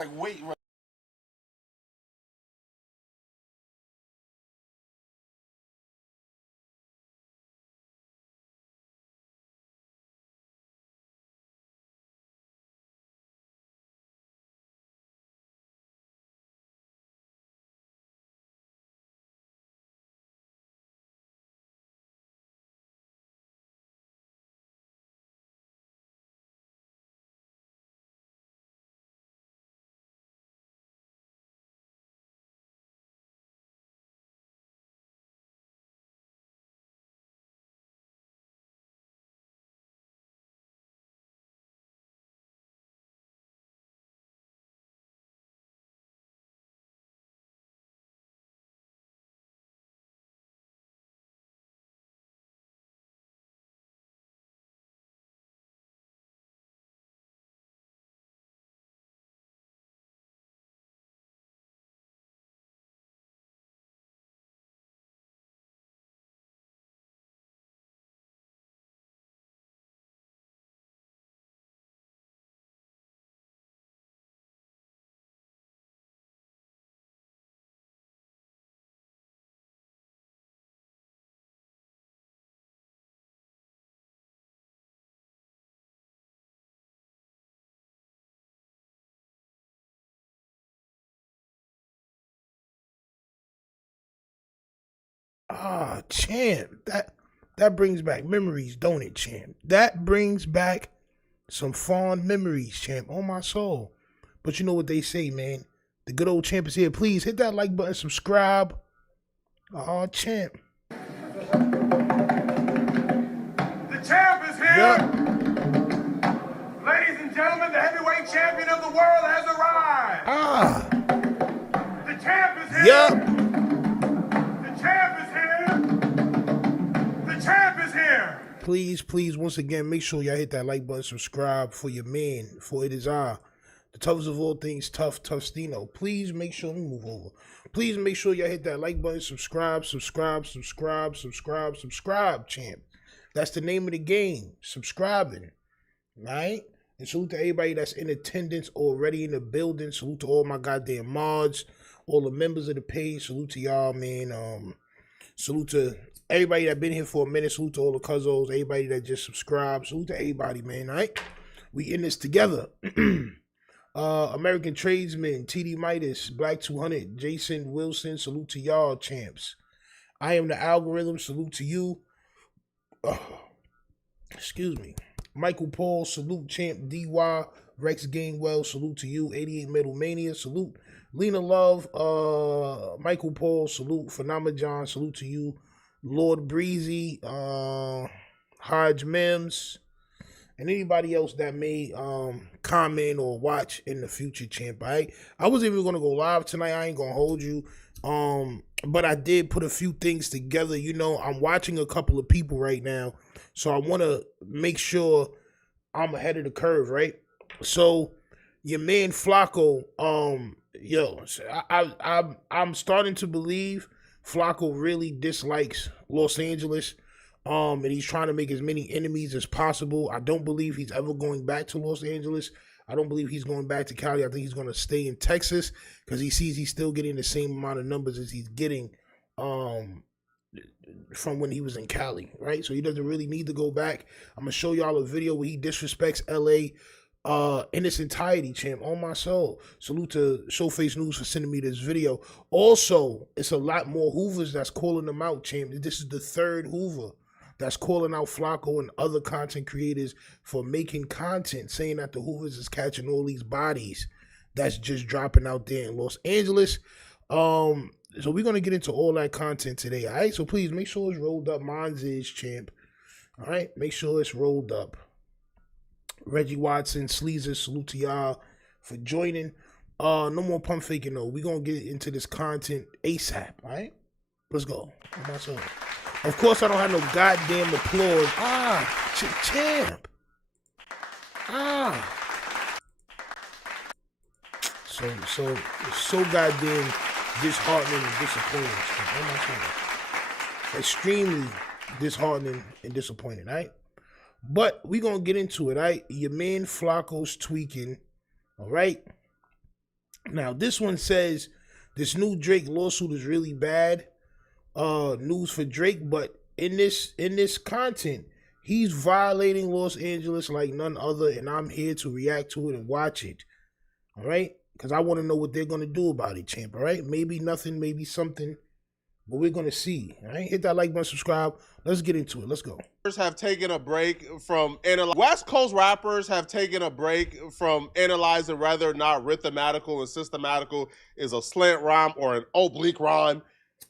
Like, wait, right. Ah, champ. That brings back memories, don't it, champ? That brings back some fond memories, champ. On my soul. But you know what they say, man. The good old champ is here. Please hit that like button, subscribe. Oh, champ. The champ is here. Yup. Ladies and gentlemen, the heavyweight champion of the world has arrived. Ah. The champ is here. Yup. The champ is here. The champ is here. Please, once again, make sure y'all hit that like button, subscribe for your man, for it is I, the toughest of all things, Tough Stino. Please make sure, let me move over. Please make sure y'all hit that like button, subscribe, champ. That's the name of the game, subscribing, right? And salute to everybody that's in attendance already in the building. Salute to all my goddamn mods, all the members of the page. Salute to y'all, man. Salute to everybody that been here for a minute. Salute to all the cuzzos, everybody that just subscribed. Salute to everybody, man, all right? We in this together. American Tradesman, TD Midas, Black 200, Jason Wilson, salute to y'all, champs. I am the algorithm, salute to you. Excuse me. Michael Paul, salute, champ. DY, Rex Gainwell, salute to you. 88 Metal Mania, salute. Lena Love, Michael Paul, salute. Phenomena John, salute to you. Lord Breezy, Hodge Mims, and anybody else that may comment or watch in the future, champ. I wasn't even gonna go live tonight. I ain't gonna hold you. But I did put a few things together. You know, I'm watching a couple of people right now, so I want to make sure I'm ahead of the curve, right? So your man Flakko, I'm starting to believe Flakko really dislikes Los Angeles. And he's trying to make as many enemies as possible. I don't believe he's ever going back to Los Angeles. I don't believe he's going back to Cali. I think he's going to stay in Texas because he sees he's still getting the same amount of numbers as he's getting from when he was in Cali, right? So he doesn't really need to go back. I'm going to show y'all a video where he disrespects LA in its entirety, champ, on my soul. Salute to Showface News for sending me this video. Also, it's a lot more Hoovers that's calling them out, champ. This is the third Hoover that's calling out Flakko and other content creators for making content, saying that the Hoovers is catching all these bodies that's just dropping out there in Los Angeles. So we're going to get into all that content today, all right? So please make sure it's rolled up. Mine's is, champ. All right? Make sure it's rolled up. Reggie Watson, Sleazer, salute to y'all for joining. No more pump faking, though. We're going to get into this content ASAP, all right? Let's go. Of course, I don't have no goddamn applause. Champ. So goddamn disheartening and disappointing. Extremely disheartening and disappointing, all right? But we're going to get into it, all right? Your man Flakko's tweaking, all right? Now this one says this new Drake lawsuit is really bad news for Drake, but in this content, he's violating Los Angeles like none other, and I'm here to react to it and watch it. All right, because I want to know what they're gonna do about it, champ. All right, maybe nothing, maybe something, but we're gonna see. All right, hit that like button, subscribe. Let's get into it. Let's go. Have taken a break from West Coast rappers have taken a break from analyzing whether or not rhythmatical and systematical is a slant rhyme or an oblique rhyme.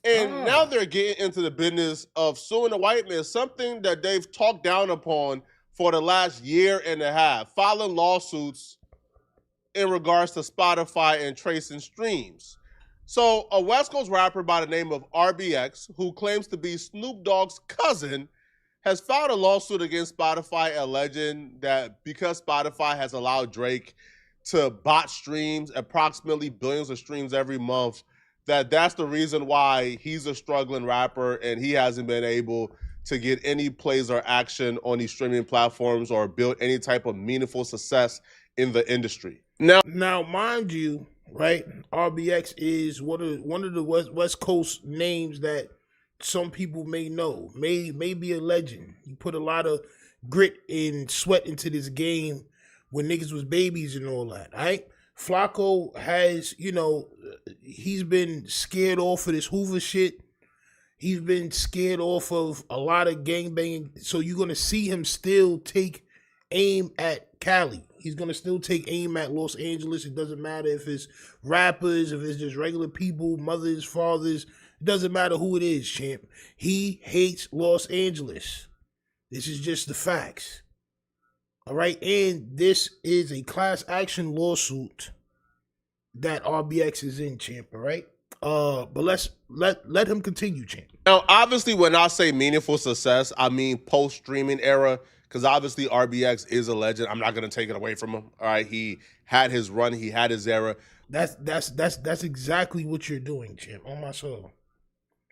And now they're getting into the business of suing the white man, something that they've talked down upon for the last year and a half, filing lawsuits in regards to Spotify and tracing streams. So a West Coast rapper by the name of RBX, who claims to be Snoop Dogg's cousin, has filed a lawsuit against Spotify alleging that because Spotify has allowed Drake to bot streams, approximately billions of streams every month, that's the reason why he's a struggling rapper and he hasn't been able to get any plays or action on these streaming platforms or build any type of meaningful success in the industry. Now, mind you, right, RBX is one of the West Coast names that some people may know, may be a legend. He put a lot of grit and sweat into this game when niggas was babies and all that, right? Flakko has, he's been scared off of this Hoovers shit. He's been scared off of a lot of gangbanging. So you're going to see him still take aim at Cali. He's going to still take aim at Los Angeles. It doesn't matter if it's rappers, if it's just regular people, mothers, fathers. It doesn't matter who it is, champ. He hates Los Angeles. This is just the facts. All right, and this is a class action lawsuit that RBX is in, champ. All right, but let him continue, champ. Now, obviously, when I say meaningful success, I mean post streaming era, because obviously RBX is a legend. I'm not gonna take it away from him. All right, he had his run, he had his era. That's exactly what you're doing, champ. On my soul,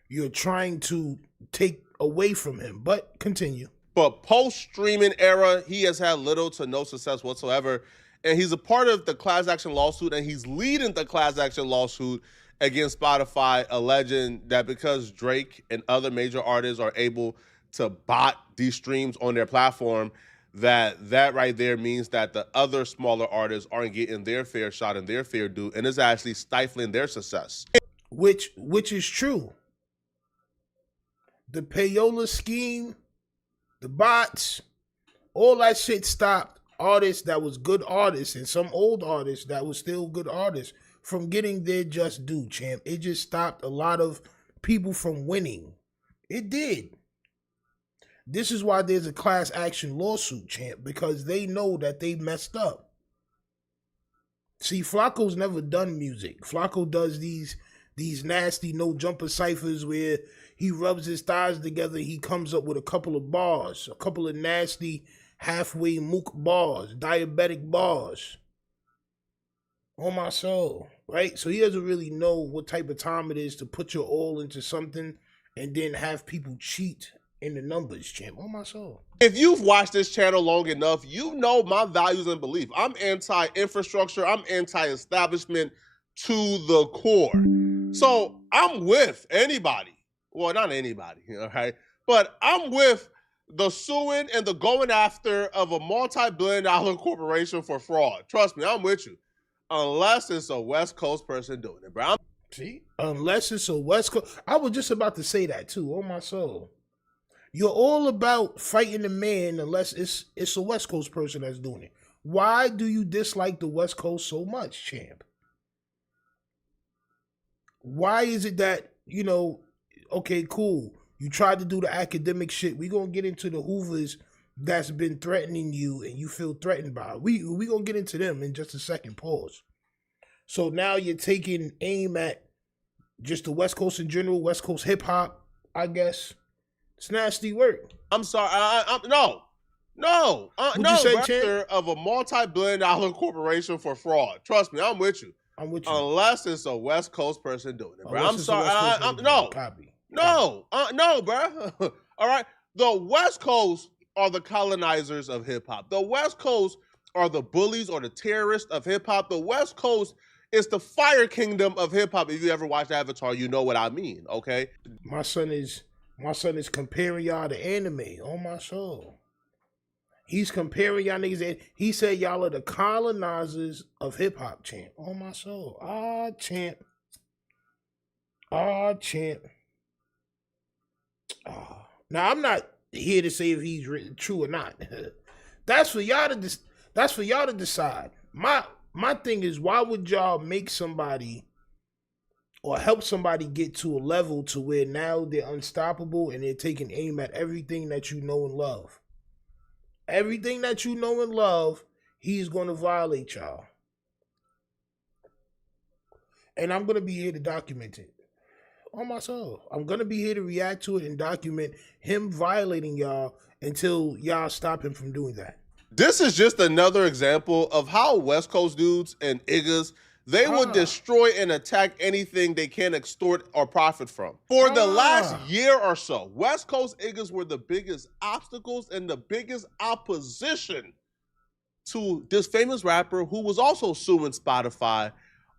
you're trying to take away from him, but continue. But post-streaming era, he has had little to no success whatsoever. And he's a part of the class action lawsuit, and he's leading the class action lawsuit against Spotify, alleging that because Drake and other major artists are able to bot these streams on their platform, that right there means that the other smaller artists aren't getting their fair shot and their fair due, and is actually stifling their success. Which is true. The payola scheme, the bots, all that shit stopped artists that was good artists and some old artists that was still good artists from getting their just due, champ. It just stopped a lot of people from winning. It did. This is why there's a class action lawsuit, champ, because they know that they messed up. See, Flakko's never done music. Flakko does these nasty no jumper ciphers where he rubs his thighs together. He comes up with a couple of bars, a couple of nasty halfway mook bars, diabetic bars. On my soul, right? So he doesn't really know what type of time it is to put your all into something and then have people cheat in the numbers, champ. On my soul. If you've watched this channel long enough, you know my values and belief. I'm anti-infrastructure. I'm anti-establishment to the core. So I'm with anybody. Well, not anybody, all right? But I'm with the suing and the going after of a multi-billion-dollar corporation for fraud. Trust me, I'm with you. Unless it's a West Coast person doing it, bro. See? Unless it's a West Coast. I was just about to say that, too. On my soul. You're all about fighting the man unless it's a West Coast person that's doing it. Why do you dislike the West Coast so much, champ? Why is it that, okay, cool. You tried to do the academic shit. We're going to get into the Hoovers that's been threatening you and you feel threatened by. We going to get into them in just a second. Pause. So now you're taking aim at just the West Coast in general, West Coast hip-hop, I guess. It's nasty work. I'm sorry. No. No, director of a multi-billion-dollar corporation for fraud. Trust me, I'm with you. I'm with you. Unless it's a West Coast person doing it, bro. I'm sorry. No, bro. All right. The West Coast are the colonizers of hip hop. The West Coast are the bullies or the terrorists of hip hop. The West Coast It's the fire kingdom of hip hop. If you ever watched Avatar, you know what I mean. Okay. My son is comparing y'all to anime. On my soul. He's comparing y'all niggas. And he said y'all are the colonizers of hip hop, champ. On my soul. Ah, champ. Ah, champ. Ah. Now I'm not here to say if he's true or not. That's for y'all to. That's for y'all to decide. My thing is, why would y'all make somebody or help somebody get to a level to where now they're unstoppable and they're taking aim at everything that you know and love? Everything that you know and love, he's going to violate y'all. And I'm going to be here to document it. On my soul. I'm going to be here to react to it and document him violating y'all until y'all stop him from doing that. This is just another example of how West Coast dudes and niggas, they would destroy and attack anything they can extort or profit from. For the last year or so, West Coast niggas were the biggest obstacles and the biggest opposition to this famous rapper who was also suing Spotify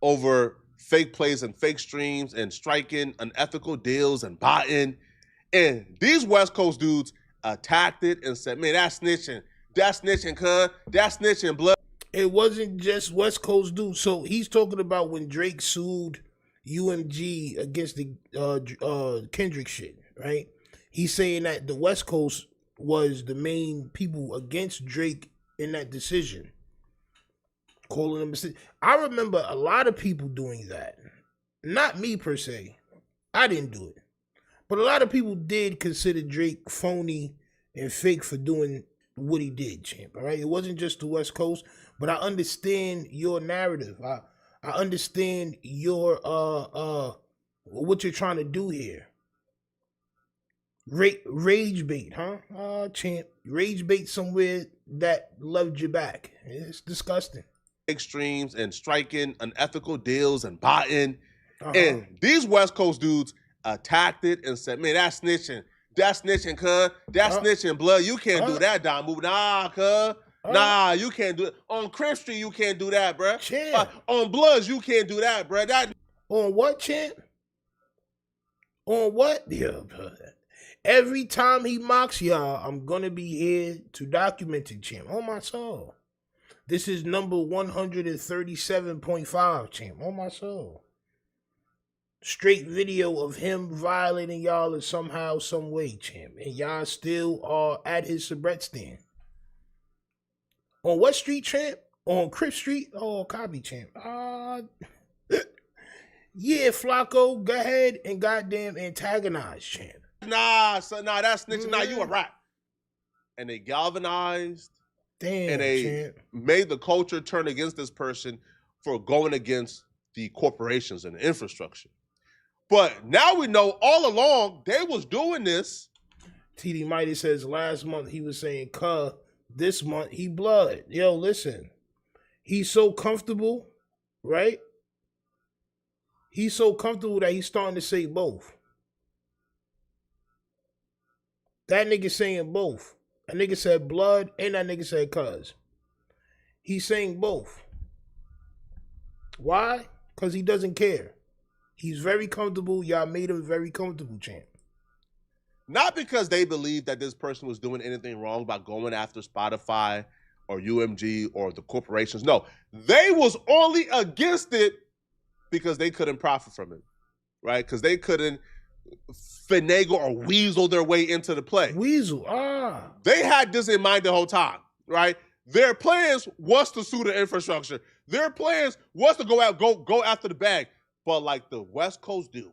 over fake plays and fake streams and striking unethical deals and botting. And these West Coast dudes attacked it and said, man, that's snitching. That's snitching, cuz. That's snitching, blood. It wasn't just West Coast dudes. So he's talking about when Drake sued UMG against the Kendrick shit, right? He's saying that the West Coast was the main people against Drake in that decision. Calling him. I remember a lot of people doing that. Not me per se. I didn't do it. But a lot of people did consider Drake phony and fake for doing what he did, champ. All right, it wasn't just the West Coast, but I understand your narrative. I understand your what you're trying to do here. Rage bait, huh? Champ, rage bait somewhere that loved you back. It's disgusting. Extremes and striking unethical deals and botting, and these West Coast dudes attacked it and said, "Man, that's snitching." That's snitching, cuz. That's snitching, blood. You can't do that, Don Move. Nah, cuz. Nah, you can't do it. On Crib Street, you can't do that, bruh. On Bloods, you can't do that, bruh. That on what, champ? On what? Yeah, bro. Every time he mocks y'all, I'm gonna be here to document it, champ. On my soul. This is number 137.5, champ. On my soul. Straight video of him violating y'all in somehow, some way, champ. And y'all still are at his cigarette stand. On what street, champ? On Crip Street? Oh, copy, champ. Yeah, Flakko, go ahead and goddamn antagonize, champ. Nah, son, nah, that's snitching. Nah, you a rat. And they galvanized. Damn, and they champ. made the culture turn against this person for going against the corporations and the infrastructure. But now we know all along they was doing this. TD Mighty says last month he was saying cuh, this month he blood. Yo, listen. He's so comfortable, right? He's so comfortable that he's starting to say both. That nigga saying both. That nigga said blood and that nigga said cuz. He's saying both. Why? Because he doesn't care. He's very comfortable. Y'all made him very comfortable, champ. Not because they believe that this person was doing anything wrong by going after Spotify or UMG or the corporations. No, they was only against it because they couldn't profit from it, right? Because they couldn't finagle or weasel their way into the play. Weasel, They had this in mind the whole time, right? Their plans was to sue the infrastructure. Their plans was to go after the bag. But like the West Coast do,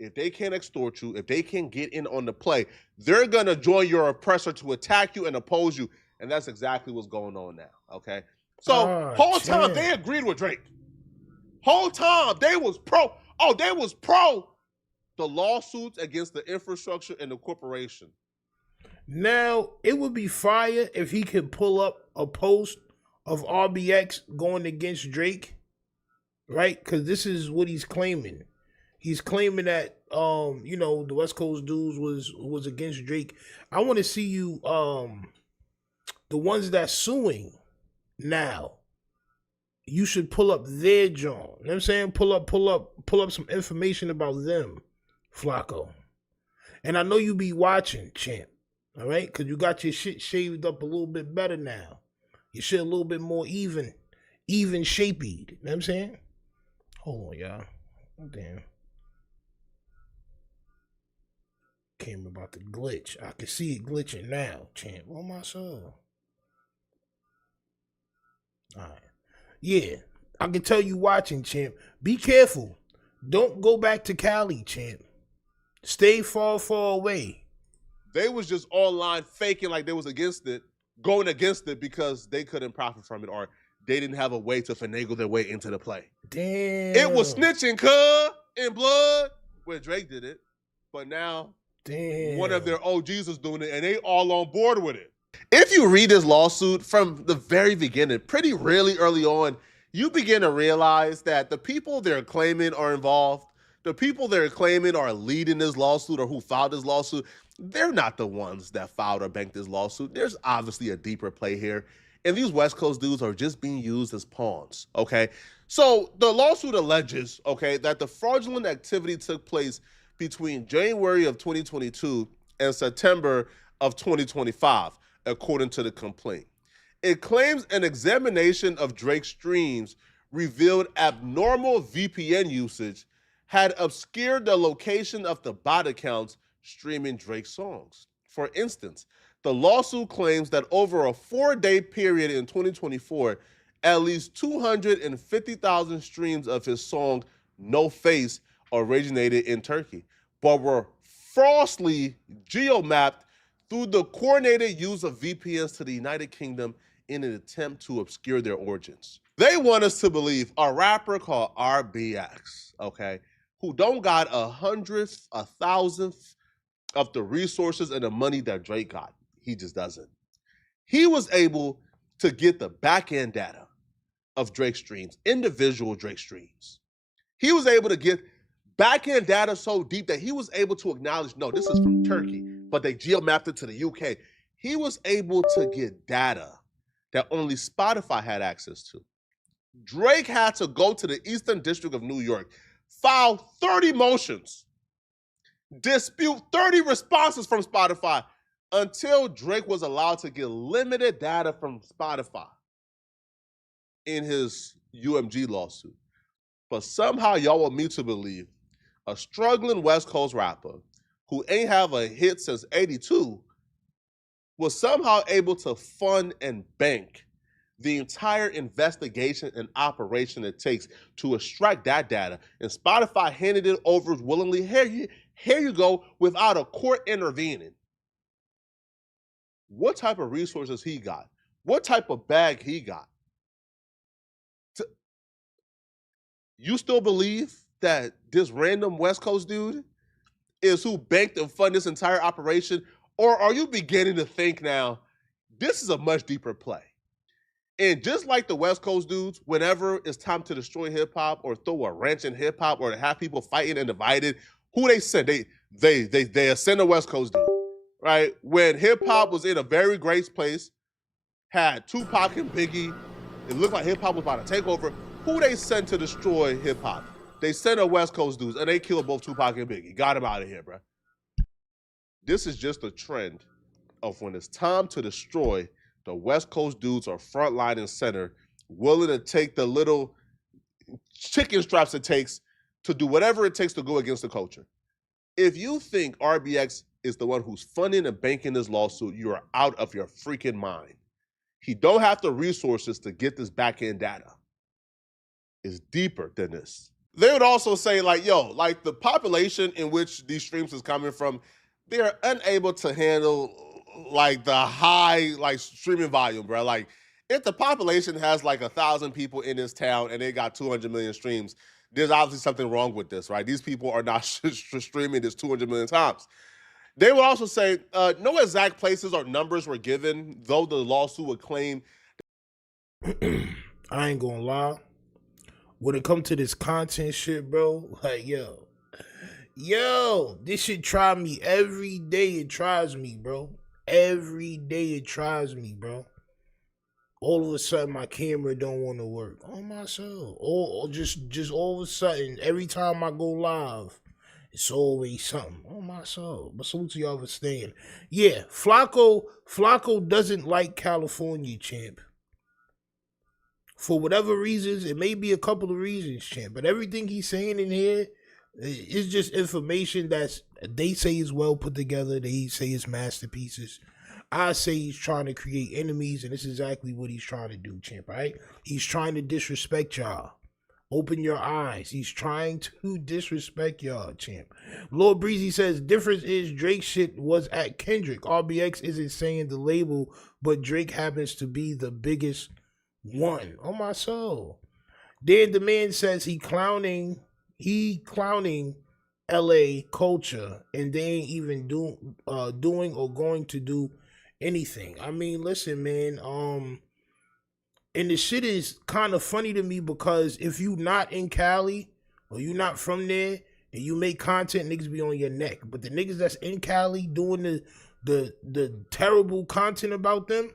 if they can't extort you, if they can't get in on the play, they're going to join your oppressor to attack you and oppose you. And that's exactly what's going on now, okay? So whole time they agreed with Drake. Whole time they was pro. Oh, they was pro the lawsuits against the infrastructure and the corporation. Now, it would be fire if he could pull up a post of RBX going against Drake, right? Because this is what he's claiming. He's claiming that, the West Coast dudes was against Drake. I want to see you, the ones that suing now. you should pull up their joint. You know what I'm saying? Pull up some information about them, Flakko. And I know you be watching, champ. All right? Because you got your shit shaved up a little bit better now. Your shit a little bit more even shapey. You know what I'm saying? Hold on, y'all. Oh, damn. Camera about to glitch. I can see it glitching now, champ. Oh, my soul. All right. Yeah, I can tell you watching, champ. Be careful. Don't go back to Cali, champ. Stay far, far away. They was just online faking like they was against it, going against it because they couldn't profit from it or they didn't have a way to finagle their way into the play. Damn. It was snitching, cuz, in blood, where Drake did it. But now, one of their OGs is doing it, and they all on board with it. If you read this lawsuit from the very beginning, pretty really early on, you begin to realize that the people they're claiming are involved, the people they're claiming are leading this lawsuit or who filed this lawsuit, they're not the ones that filed or banked this lawsuit. There's obviously a deeper play here. And these West Coast dudes are just being used as pawns, okay? So the lawsuit alleges, okay, that the fraudulent activity took place between January of 2022 and September of 2025, according to the complaint. It claims an examination of Drake's streams revealed abnormal VPN usage had obscured the location of the bot accounts streaming Drake's songs. For instance, the lawsuit claims that over a 4-day period in 2024, at least 250,000 streams of his song No Face originated in Turkey, but were falsely geomapped through the coordinated use of VPNs to the United Kingdom in an attempt to obscure their origins. They want us to believe a rapper called RBX, okay, who don't got 100th, 1,000th of the resources and the money that Drake got. He just doesn't. He was able to get the back-end data of Drake streams, individual Drake streams. He was able to get back-end data so deep that he was able to acknowledge, no, this is from Turkey, but they geomapped it to the UK. He was able to get data that only Spotify had access to. Drake had to go to the Eastern District of New York, file 30 motions, dispute 30 responses from Spotify until Drake was allowed to get limited data from Spotify in his UMG lawsuit. But somehow y'all want me to believe a struggling West Coast rapper who ain't have a hit since 82 was somehow able to fund and bank the entire investigation and operation it takes to extract that data. And Spotify handed it over willingly. Here you go, without a court intervening. What type of resources he got? What type of bag he got? You still believe that this random West Coast dude is who banked and funded this entire operation? Or are you beginning to think now, this is a much deeper play? And just like the West Coast dudes, whenever it's time to destroy hip hop or throw a wrench in hip hop or to have people fighting and divided, who they send? They send a West Coast dude, right? When hip hop was in a very great place, had Tupac and Biggie, it looked like hip hop was about to take over. Who they sent to destroy hip hop? They sent a West Coast dudes and they killed both Tupac and Biggie. Got him out of here, bro. This is just a trend of when it's time to destroy, the West Coast dudes are front line and center, willing to take the little chicken straps it takes to do whatever it takes to go against the culture. If you think RBX is the one who's funding and banking this lawsuit, you are out of your freaking mind. He don't have the resources to get this back-end data. It's deeper than this. They would also say, like, yo, like the population in which these streams is coming from, they're unable to handle like the high like streaming volume, bro. Like if the population has like 1,000 people in this town and they got 200 million streams, there's obviously something wrong with this, right? These people are not streaming this 200 million times. They would also say no exact places or numbers were given, though the lawsuit would claim. I ain't gonna lie. When it comes to this content shit, bro, like, yo, this shit try me every day. It tries me, bro. Every day it tries me, bro. all of a sudden my camera don't want to work on my soul. Or just all of a sudden, every time I go live, it's always something on my soul. But salute to y'all for staying. Yeah, Flacco doesn't like California, champ. For whatever reasons, it may be a couple of reasons, champ. But everything he's saying in here is just information that's they say is well put together. They say is masterpieces. I say he's trying to create enemies, and this is exactly what he's trying to do, champ, right? He's trying to disrespect y'all. Open your eyes. He's trying to disrespect y'all, champ. Lord Breezy says, difference is Drake shit was at Kendrick. RBX isn't saying the label, but Drake happens to be the biggest one. Oh, my soul. Dan the Man says he clowning LA culture, and they ain't even doing or going to do anything. I mean, listen, man, and the shit is kind of funny to me because if you not in Cali or you not from there and you make content, niggas be on your neck. But the niggas that's in Cali doing the terrible content about them,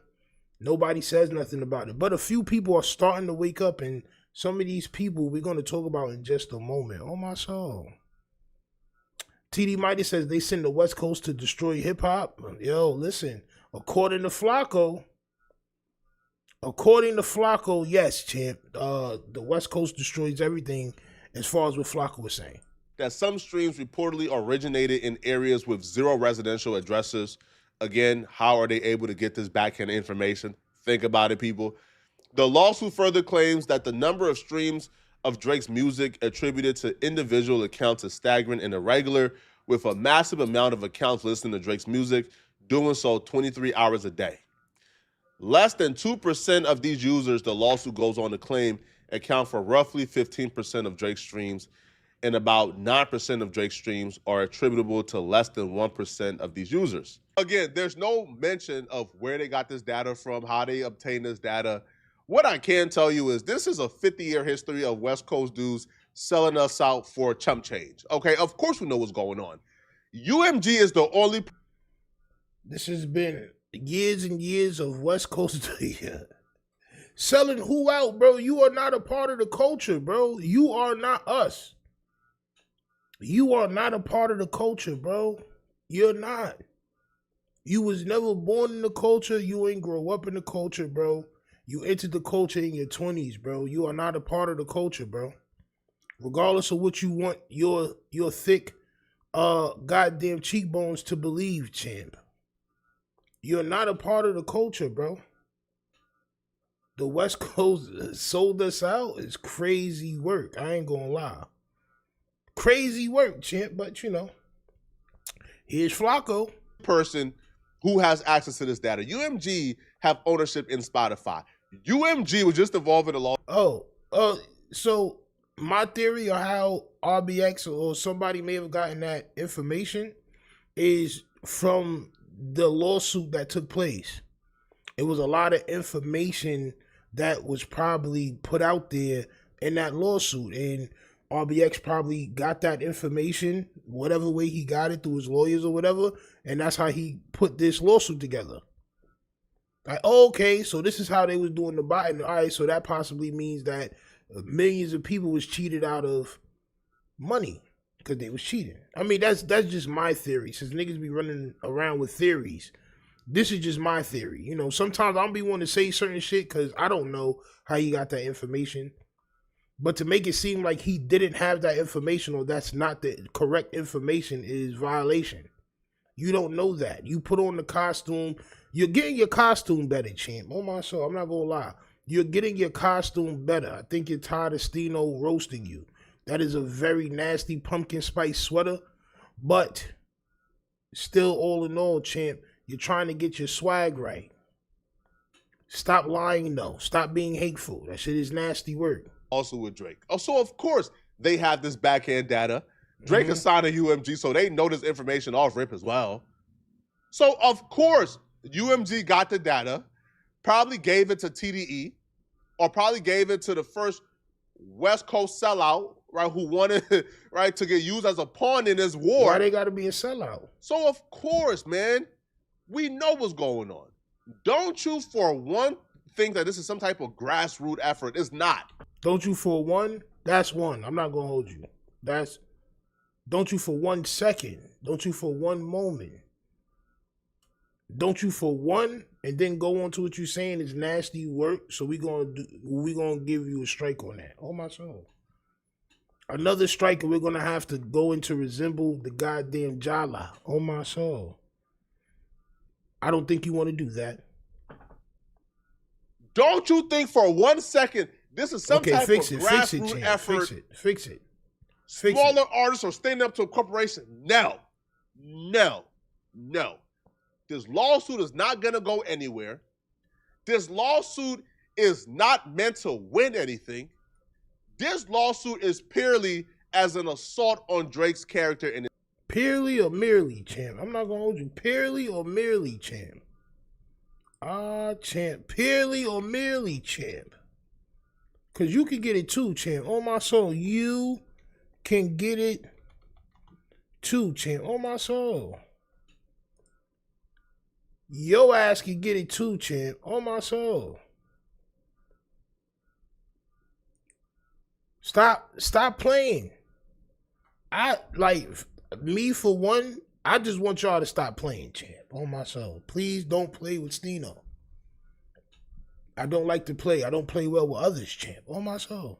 nobody says nothing about it. But a few people are starting to wake up, and some of these people we're going to talk about in just a moment. Oh, my soul. TD Mighty says they send the West Coast to destroy hip-hop. Yo, listen, according to Flacco, yes, champ, the West Coast destroys everything as far as what Flacco was saying. That some streams reportedly originated in areas with 0 residential addresses. Again, how are they able to get this backhand information? Think about it, people. The lawsuit further claims that the number of streams of Drake's music attributed to individual accounts is staggering and irregular, with a massive amount of accounts listening to Drake's music, doing so 23 hours a day. Less than 2% of these users, the lawsuit goes on to claim, account for roughly 15% of Drake's streams, and about 9% of Drake's streams are attributable to less than 1% of these users. Again, there's no mention of where they got this data from, how they obtained this data. What I can tell you is this is a 50-year history of West Coast dudes selling us out for chump change. Okay, of course we know what's going on. UMG is the only... This has been years and years of West Coast selling who out, bro? You are not a part of the culture, bro. You are not us. You are not a part of the culture, bro. You're not. You was never born in the culture. You ain't grow up in the culture, bro. You entered the culture in your 20s, bro. You are not a part of the culture, bro. Regardless of what you want your thick goddamn cheekbones to believe, champ. You're not a part of the culture, bro. The West Coast sold us out. It's crazy work. I ain't gonna lie. Crazy work, champ. But, you know, here's Flacco. Person who has access to this data. UMG have ownership in Spotify. UMG was just involved in the law. So my theory of how RBX or somebody may have gotten that information is from the lawsuit that took place. It was a lot of information that was probably put out there in that lawsuit, and RBX probably got that information, whatever way he got it, through his lawyers or whatever, and that's how he put this lawsuit together. Like, okay, so this is how they was doing the buying. All right, so that possibly means that millions of people was cheated out of money because they was cheating. I mean, that's just my theory. Since niggas be running around with theories, this is just my theory. You know, sometimes I'll be wanting to say certain shit because I don't know how he got that information. But to make it seem like he didn't have that information or that's not the correct information is violation. You don't know that. You put on the costume. You're getting your costume better, champ. Oh, my soul. I'm not going to lie. You're getting your costume better. I think you're tired of Stino roasting you. That is a very nasty pumpkin spice sweater. But still, all in all, champ, you're trying to get your swag right. Stop lying, though. Stop being hateful. That shit is nasty work. Also with Drake. Oh, so of course they have this backhand data. Drake is signed to UMG, so they know this information off rip as well. So of course UMG got the data, probably gave it to TDE, or probably gave it to the first West Coast sellout, right, who wanted, right, to get used as a pawn in this war. Why they got to be a sellout? So of course, man, we know what's going on. Don't you for think that this is some type of grassroots effort. It's not. Don't you for one? That's one. I'm not gonna hold you. That's don't you for 1 second. Don't you for one moment. Don't you for one, and then go on to what you're saying is nasty work. So we gonna give you a strike on that. Oh my soul. Another strike, and we're gonna have to go into resemble the goddamn Jala. Oh my soul. I don't think you want to do that. Don't you think for 1 second this is some type of grassroots effort? Fix it. Smaller artists are standing up to a corporation. No. This lawsuit is not going to go anywhere. This lawsuit is not meant to win anything. This lawsuit is purely as an assault on Drake's character. And purely or merely, champ? I'm not going to hold you. Purely or merely, champ? Champ. Purely or merely, champ? Because you can get it too, champ. On my soul, you can get it too, champ. On my soul. Your ass can get it too, champ. On my soul. Stop playing. Me for one, I just want y'all to stop playing, champ. On my soul. Please don't play with Stino. I don't like to play. I don't play well with others, champ. On my soul.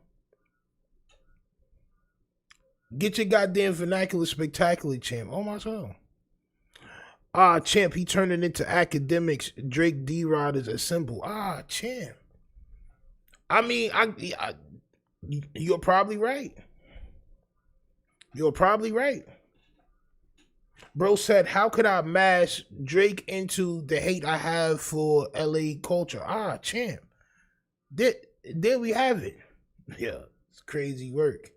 Get your goddamn vernacular spectacular, champ. On my soul. Champ, he turned it into academics. Drake D-Rod is a symbol. Champ. I mean, you're probably right. You're probably right. Bro said, how could I mash Drake into the hate I have for LA culture? Champ. There we have it. Yeah, it's crazy work.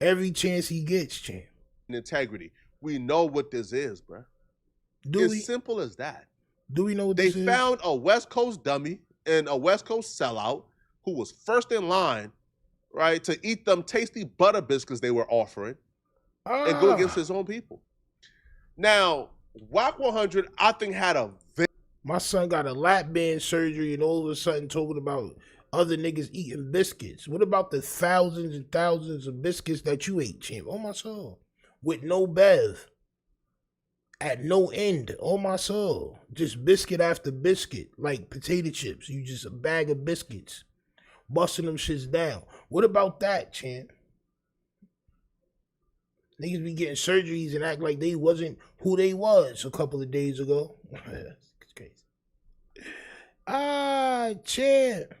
Every chance he gets, champ. Integrity. We know what this is, bro. It's simple as that. Do we know what this is? They found a West Coast dummy and a West Coast sellout who was first in line, right, to eat them tasty butter biscuits they were offering and go against his own people. Now, WAC 100, I think, had a my son got a lap band surgery and all of a sudden talking about other niggas eating biscuits. What about the thousands and thousands of biscuits that you ate, champ? Oh, my soul. With no bev. At no end. Oh, my soul. Just biscuit after biscuit. Like potato chips. You just a bag of biscuits. Busting them shits down. What about that, champ? Niggas be getting surgeries and act like they wasn't who they was a couple of days ago. It's crazy. Champ.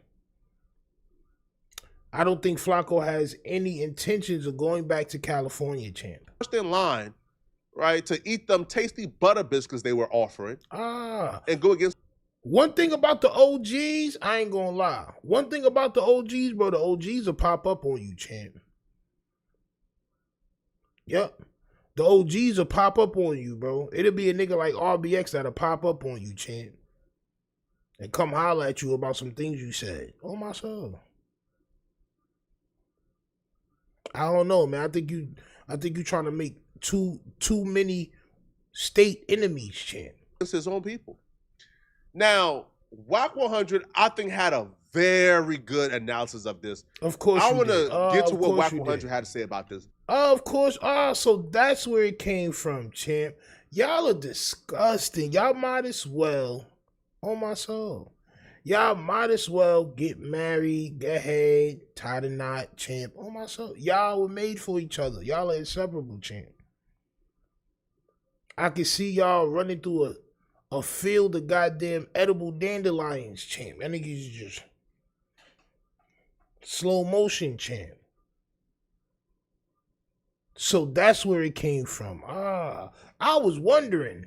I don't think Flakko has any intentions of going back to California, champ. First in line, right, to eat them tasty butter biscuits they were offering and go against. One thing about the OGs, I ain't gonna lie. One thing about the OGs, bro, the OGs will pop up on you, champ. Yep. The OGs will pop up on you, bro. It'll be a nigga like RBX that'll pop up on you, champ. And come holler at you about some things you said. Oh, my soul. I don't know, man. I think you trying to make too many state enemies, champ. It's his own people. Now, WAC 100, I think, had a very good analysis of this. Of course, I want to get to what WAC 100 had to say about this. Of course. So that's where it came from, champ. Y'all are disgusting. Y'all might as well, on my soul, y'all might as well get married, get ahead, tie the knot, champ. On my soul. Y'all were made for each other. Y'all are inseparable, champ. I can see y'all running through a field of goddamn edible dandelions, champ. That nigga's just slow motion, champ. So that's where it came from. I was wondering,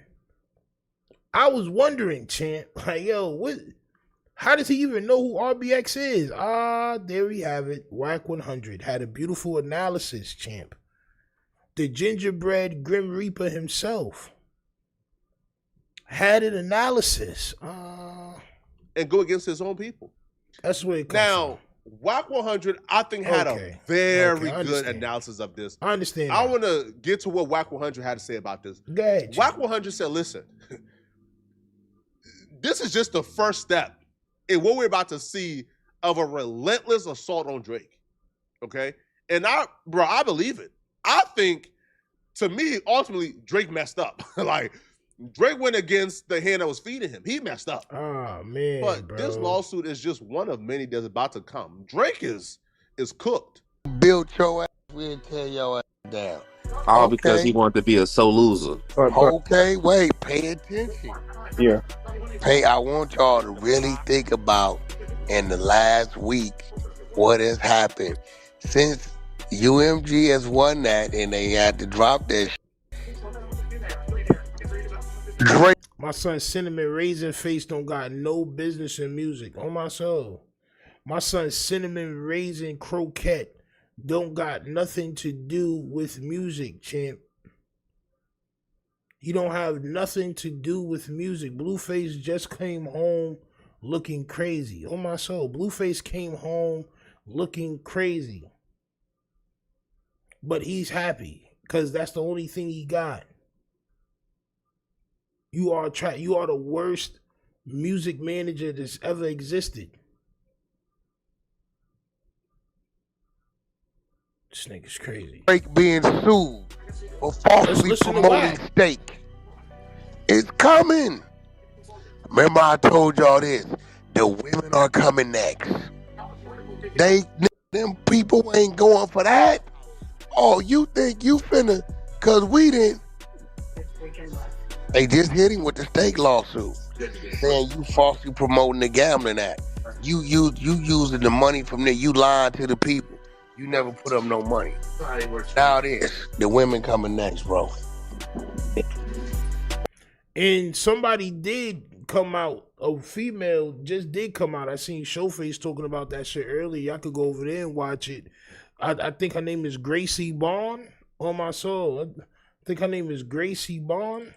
champ. Like, yo, what? How does he even know who RBX is? There we have it. WAC 100 had a beautiful analysis, champ. The gingerbread Grim Reaper himself had an analysis. And go against his own people. That's where it comes from. Now, WAC 100, I think, had a very good analysis of this. I understand. I want to get to what WAC 100 had to say about this. Go ahead, WAC 100 said, listen, this is just the first step in what we're about to see of a relentless assault on Drake. Okay? And I believe it. I think, to me, ultimately, Drake messed up. Like, Drake went against the hand that was feeding him. He messed up. Oh, man, but bro. This lawsuit is just one of many that's about to come. Drake is cooked. Built your ass, we'll tear your ass down. All because he wanted to be a sole loser. Okay, wait, pay attention. Yeah. I want y'all to really think about in the last week what has happened since UMG has won that and they had to drop that Drake. My son Cinnamon Raisin Face don't got no business in music. On my soul. My son Cinnamon Raisin Croquette don't got nothing to do with music, champ. He don't have nothing to do with music. Blueface just came home looking crazy. On my soul. Blueface came home looking crazy. But he's happy because that's the only thing he got. You are the worst music manager that's ever existed. This nigga's crazy. Drake being sued for falsely promoting steak. It's coming. Remember I told y'all this. The women are coming next. Them people ain't going for that. Oh, you think you finna, cause we didn't. They just hit him with the steak lawsuit. Saying you falsely promoting the gambling act. You using the money from there, you lying to the people. You never put up no money. Now it is. The women coming next, bro. And somebody did come out, a female just did come out. I seen Showface talking about that shit earlier. Y'all could go over there and watch it. I think her name is Gracie Bond. On my soul. I think her name is Gracie Bond.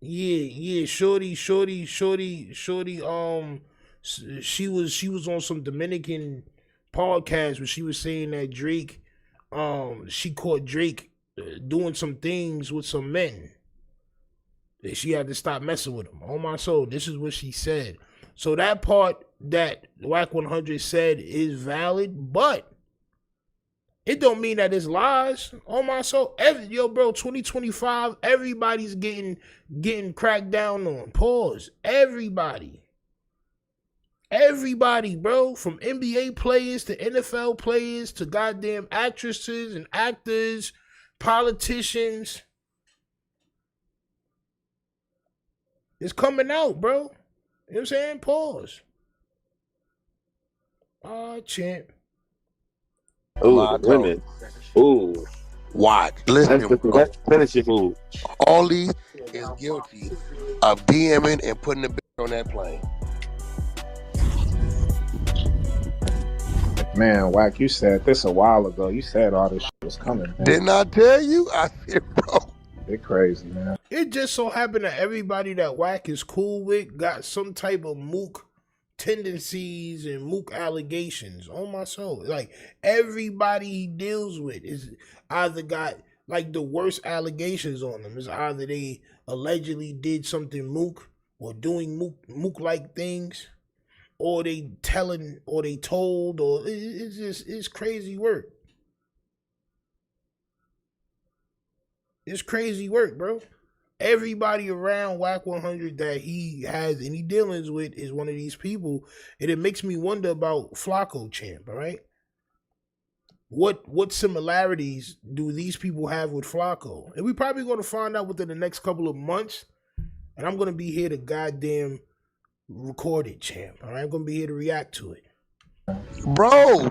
Yeah, shorty. She was on some Dominican podcast where she was saying that Drake, she caught Drake doing some things with some men. That she had to stop messing with him. On my soul, this is what she said. So that part that Wack 100 said is valid, but it don't mean that it's lies. On my soul, bro, 2025, everybody's getting cracked down on. Pause. Everybody, bro, from NBA players to NFL players to goddamn actresses and actors, politicians. It's coming out, bro. You know what I'm saying? Pause. Champ. Ooh, women. Ooh. Watch. Listen, bro. Finish your move. All these is guilty of DMing and putting the bitch on that plane. Man, Wack, you said this a while ago. You said all this shit was coming, man. Didn't I tell you? I said, bro. They're crazy, man. It just so happened that everybody that Wack is cool with got some type of mook tendencies and mook allegations. On my soul. Like, everybody he deals with is either got like the worst allegations on them. It's either they allegedly did something mook or doing mook-like things, or they telling, or they told, or it's crazy work. It's crazy work, bro. Everybody around Wack 100 that he has any dealings with is one of these people, and it makes me wonder about Flakko, champ. All right, what similarities do these people have with Flakko? And we probably going to find out within the next couple of months. And I'm going to be here to goddamn record it, champ. All right, I'm going to be here to react to it, bro.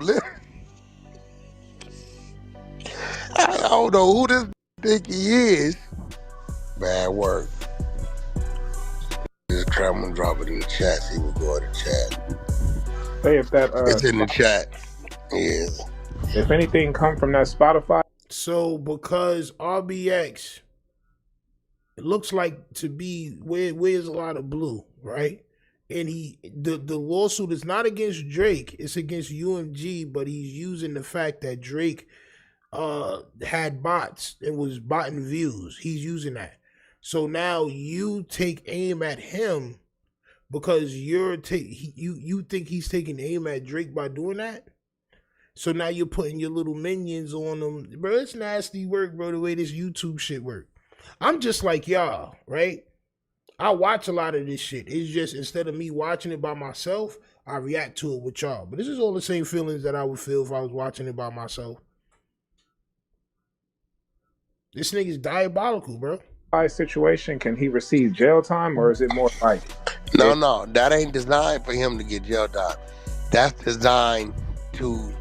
I don't know who this think he is. Bad work. Just try and drop it in the chat. See what's going in the chat. Say if that it's in the chat. Yeah. If anything come from that Spotify. So because RBX, it looks like to be where's a lot of blue, right? And the lawsuit is not against Drake, it's against UMG, but he's using the fact that Drake had bots and was botting views. He's using that. So now you take aim at him because you think he's taking aim at Drake by doing that. So now you're putting your little minions on him, bro. It's nasty work, bro. The way this YouTube shit work. I'm just like y'all, right? I watch a lot of this shit. It's just instead of me watching it by myself, I react to it with y'all. But this is all the same feelings that I would feel if I was watching it by myself. This nigga's diabolical, bro. Situation, can he receive jail time, or is it more like No, that ain't designed for him to get jail time. That's designed to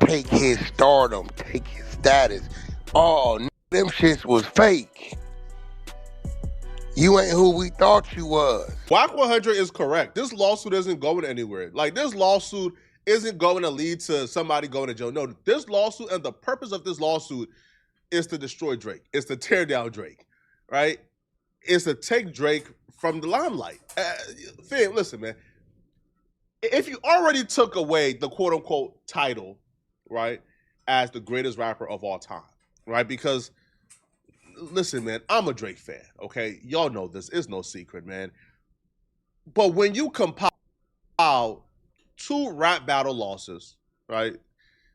take his stardom, take his status. Oh, them shits was fake. You ain't who we thought you was. Wack 100 is correct. This lawsuit isn't going anywhere. Like, this lawsuit isn't going to lead to somebody going to jail. No, this lawsuit and the purpose of this lawsuit is to destroy Drake. It's to tear down Drake, right? It's to take Drake from the limelight. Fam, listen, man. If you already took away the quote-unquote title, right, as the greatest rapper of all time, right? Because, listen, man, I'm a Drake fan, okay? Y'all know this. It's no secret, man. But when you compile 2 rap battle losses, right,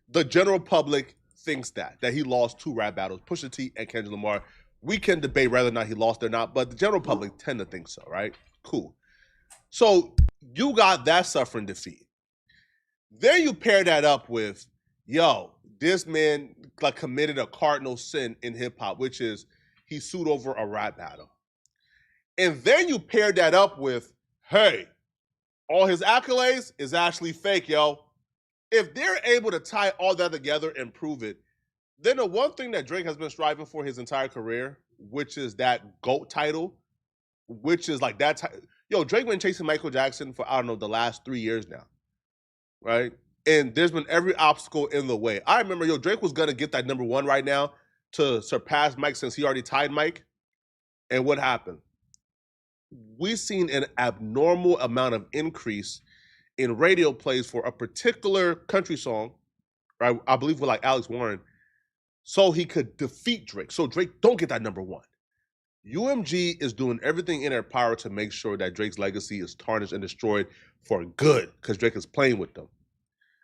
the general public thinks that he lost 2 rap battles, Pusha T and Kendrick Lamar. We can debate whether or not he lost or not, but the general public tend to think so, right? Cool. So you got that suffering defeat. Then you pair that up with, yo, this man like committed a cardinal sin in hip hop, which is he sued over a rap battle. And then you pair that up with, hey, all his accolades is actually fake, yo. If they're able to tie all that together and prove it, then the one thing that Drake has been striving for his entire career, which is that GOAT title, which is like that. Yo, Drake been chasing Michael Jackson for, I don't know, the last 3 years now, right? And there's been every obstacle in the way. I remember, yo, Drake was going to get that #1 right now to surpass Mike since he already tied Mike. And what happened? We've seen an abnormal amount of increase in radio plays for a particular country song, right? I believe with like Alex Warren, so he could defeat Drake. So Drake don't get that #1. UMG is doing everything in their power to make sure that Drake's legacy is tarnished and destroyed for good because Drake is playing with them.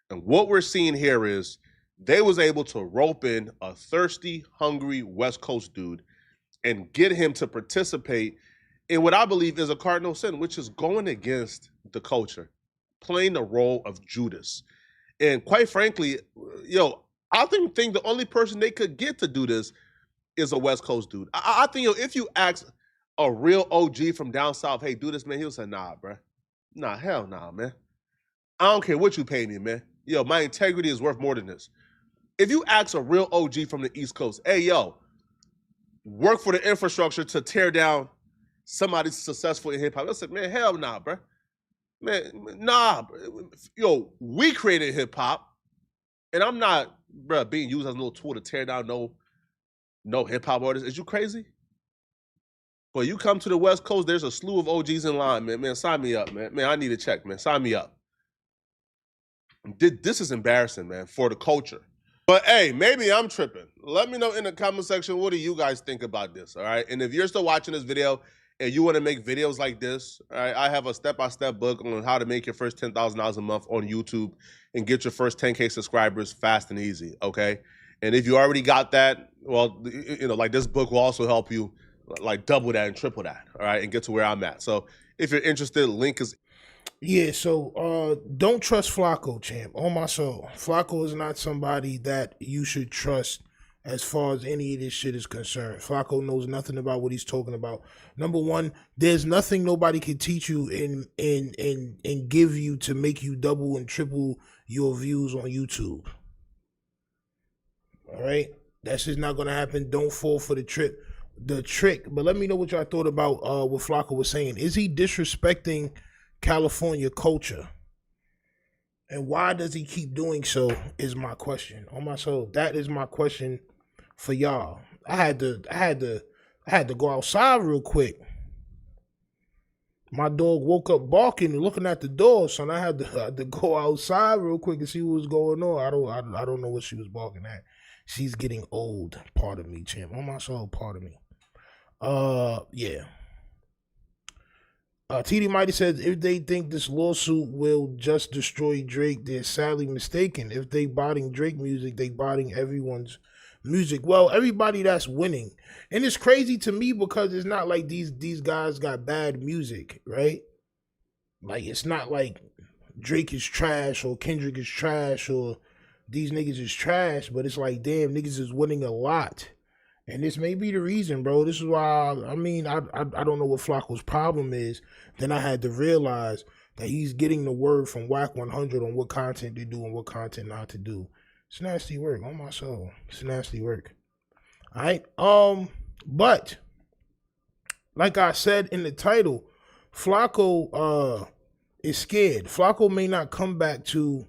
And what we're seeing here is they was able to rope in a thirsty, hungry West Coast dude and get him to participate in what I believe is a cardinal sin, which is going against the culture, playing the role of Judas. And quite frankly, yo, I think the only person they could get to do this is a West Coast dude. I think, yo, if you ask a real OG from down south, hey, do this, man, he'll say, nah, bro. Nah, hell nah, man. I don't care what you pay me, man. Yo, my integrity is worth more than this. If you ask a real OG from the East Coast, hey, yo, work for the infrastructure to tear down somebody successful in hip hop, I said, man, hell nah, bro. Man, nah, yo, we created hip hop, and I'm not, bro, being used as a little tool to tear down no hip hop artists. Is you crazy? Well, you come to the West Coast, there's a slew of OGs in line, man. Man, sign me up, man. Man, I need a check, man. Sign me up. This is embarrassing, man, for the culture. But hey, maybe I'm tripping. Let me know in the comment section, what do you guys think about this, all right? And if you're still watching this video and you want to make videos like this, all right, I have a step-by-step book on how to make your first $10,000 a month on YouTube and get your first 10K subscribers fast and easy, okay? And if you already got that, well, you know, like this book will also help you like double that and triple that, all right, and get to where I'm at. So if you're interested, link is... Yeah, so don't trust Flakko, champ. On my soul. Flakko is not somebody that you should trust as far as any of this shit is concerned. Flakko knows nothing about what he's talking about. Number one, there's nothing nobody can teach you and give you to make you double and triple your views on YouTube. All right? That's just not gonna happen. Don't fall for the trick. But let me know what y'all thought about what Flakko was saying. Is he disrespecting California culture? And why does he keep doing so is my question. On my soul, that is my question for y'all. I had to go outside real quick. My dog woke up barking and looking at the door, so I had to go outside real quick and see what was going on. I don't know what she was barking at. She's getting old, part of me, champ. On my soul, part of me. Yeah. TD Mighty says if they think this lawsuit will just destroy Drake, they're sadly mistaken. If they botting Drake music, they botting everyone's music. Well, everybody that's winning. And it's crazy to me because it's not like these guys got bad music, right? Like it's not like Drake is trash or Kendrick is trash or these niggas is trash, but it's like, damn, niggas is winning a lot. And this may be the reason, bro. This is why, I mean, I don't know what Flacco's problem is. Then I had to realize that he's getting the word from Whack 100 on what content to do and what content not to do. It's nasty work, on my soul. It's nasty work. All right? But, like I said in the title, Flacco is scared. Flacco may not come back to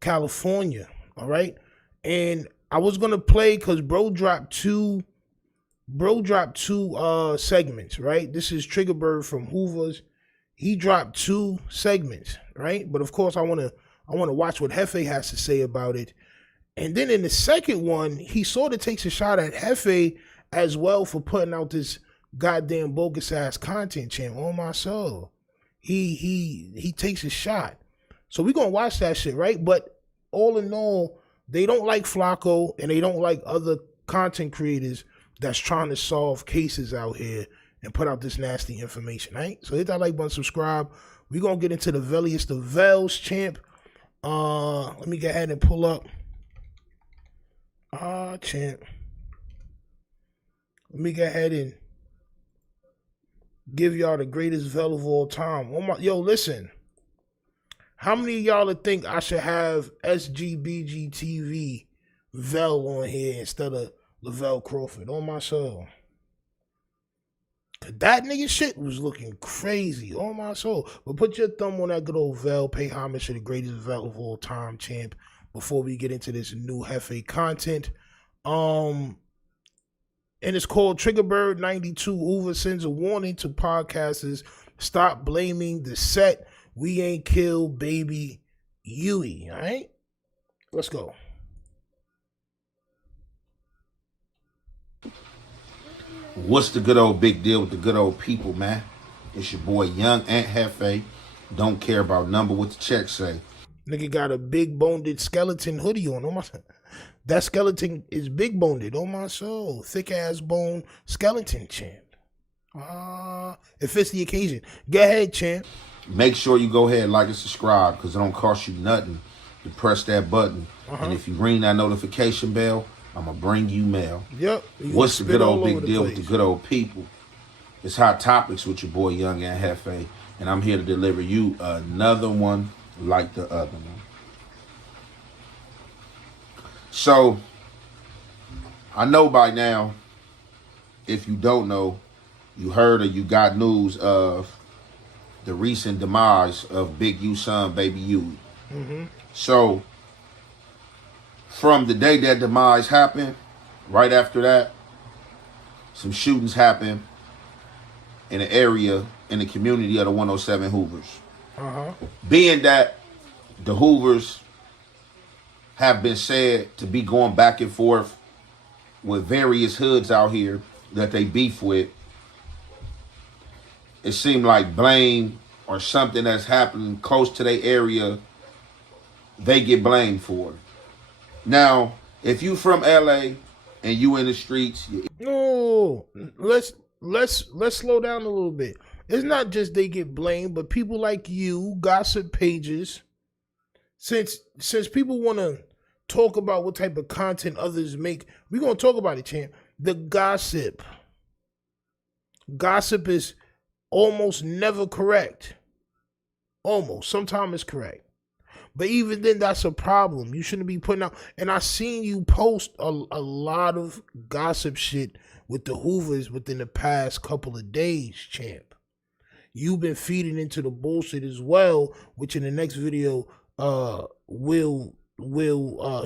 California, all right? And I was gonna play because bro dropped two segments, right? This is Triggerbird from Hoovers. He dropped 2 segments, right? But of course I wanna watch what Hefe has to say about it. And then in the second one, he sort of takes a shot at Hefe as well for putting out this goddamn bogus ass content, champ. On my soul. He takes a shot. So we're gonna watch that shit, right? But all in all, they don't like Flacco and they don't like other content creators that's trying to solve cases out here and put out this nasty information, right? So hit that like button, subscribe. We're going to get into the velliest of vels, champ. Let me go ahead and pull up. Champ. Let me go ahead and give y'all the greatest vel of all time. Oh my, yo, listen. How many of y'all think I should have SGBG TV Vel on here instead of Lavelle Crawford? On my soul. Cause that nigga shit was looking crazy. On my soul. But put your thumb on that good old Vel. Pay homage to the greatest Vel of all time, champ. Before we get into this new Hefe content. And it's called Triggerbird 92. Hoover sends a warning to podcasters. Stop blaming the set. We ain't killed baby Huey, all right? Let's go. What's the good old big deal with the good old people, man? It's your boy Young Ant Hefe. Don't care about number what the check say. Nigga got a big boned skeleton hoodie on. Oh my, that skeleton is big boned. Oh my soul. Thick ass bone skeleton, champ. It fits the occasion. Go ahead, champ. Make sure you go ahead and like and subscribe because it don't cost you nothing to press that button. And if you ring that notification bell, I'm going to bring you mail. Yep. What's the good old big deal with the good old people? It's Hot Topics with your boy Young and Hefe, and I'm here to deliver you another one like the other one. So, I know by now, if you don't know, you heard or you got news of the recent demise of Big U's son, Baby U. So, from the day that demise happened, right after that, some shootings happened in the area, in the community of the 107 Hoovers. Being that the Hoovers have been said to be going back and forth with various hoods out here that they beef with, it seemed like blame or something that's happening close to their area, they get blamed for. Now, if you from LA and you in the streets, no, let's slow down a little bit. It's not just they get blamed, but people like you, gossip pages, since people want to talk about what type of content others make, we're gonna talk about it, champ. The gossip is almost never correct. Almost. Sometimes it's correct. But even then, that's a problem. You shouldn't be putting out. And I seen you post a lot of gossip shit with the Hoovers within the past couple of days, champ. You've been feeding into the bullshit as well, which in the next video will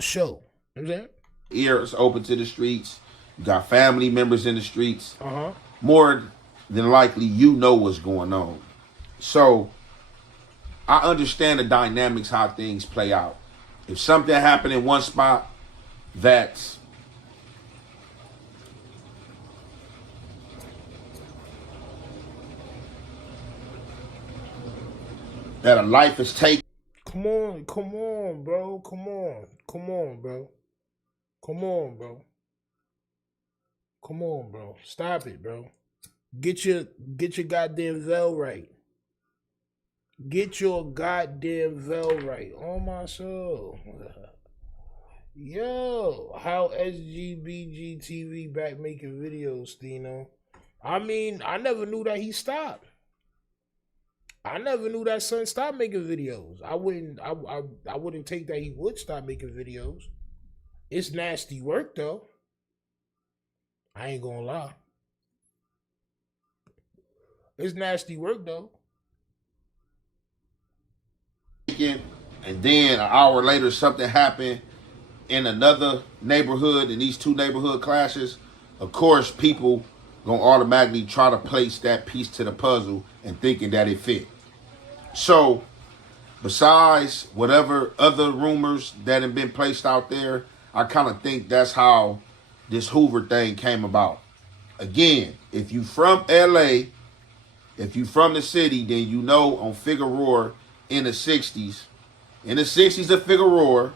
show. You know what I'm saying? Ears open to the streets. You got family members in the streets. More than likely, you know what's going on. So I understand the dynamics, how things play out. If something happened in one spot that's that a life is taken. Come on, bro. Come on, bro. Come on, bro. Come on, bro. Stop it, bro. Get your goddamn Vel right. Get your goddamn Vel right. On my soul. Yo, how SGBG TV back making videos, Stino? I mean, I never knew that he stopped. I never knew that son stopped making videos. I wouldn't take that he would stop making videos. It's nasty work though. I ain't gonna lie. It's nasty work though. And then an hour later, something happened in another neighborhood, in these two neighborhood clashes. Of course, people gonna automatically try to place that piece to the puzzle and thinking that it fit. So, besides whatever other rumors that have been placed out there, I kind of think that's how this Hoover thing came about. Again, if you from LA, if you from the city, then you know on Figueroa in the 60s of Figueroa,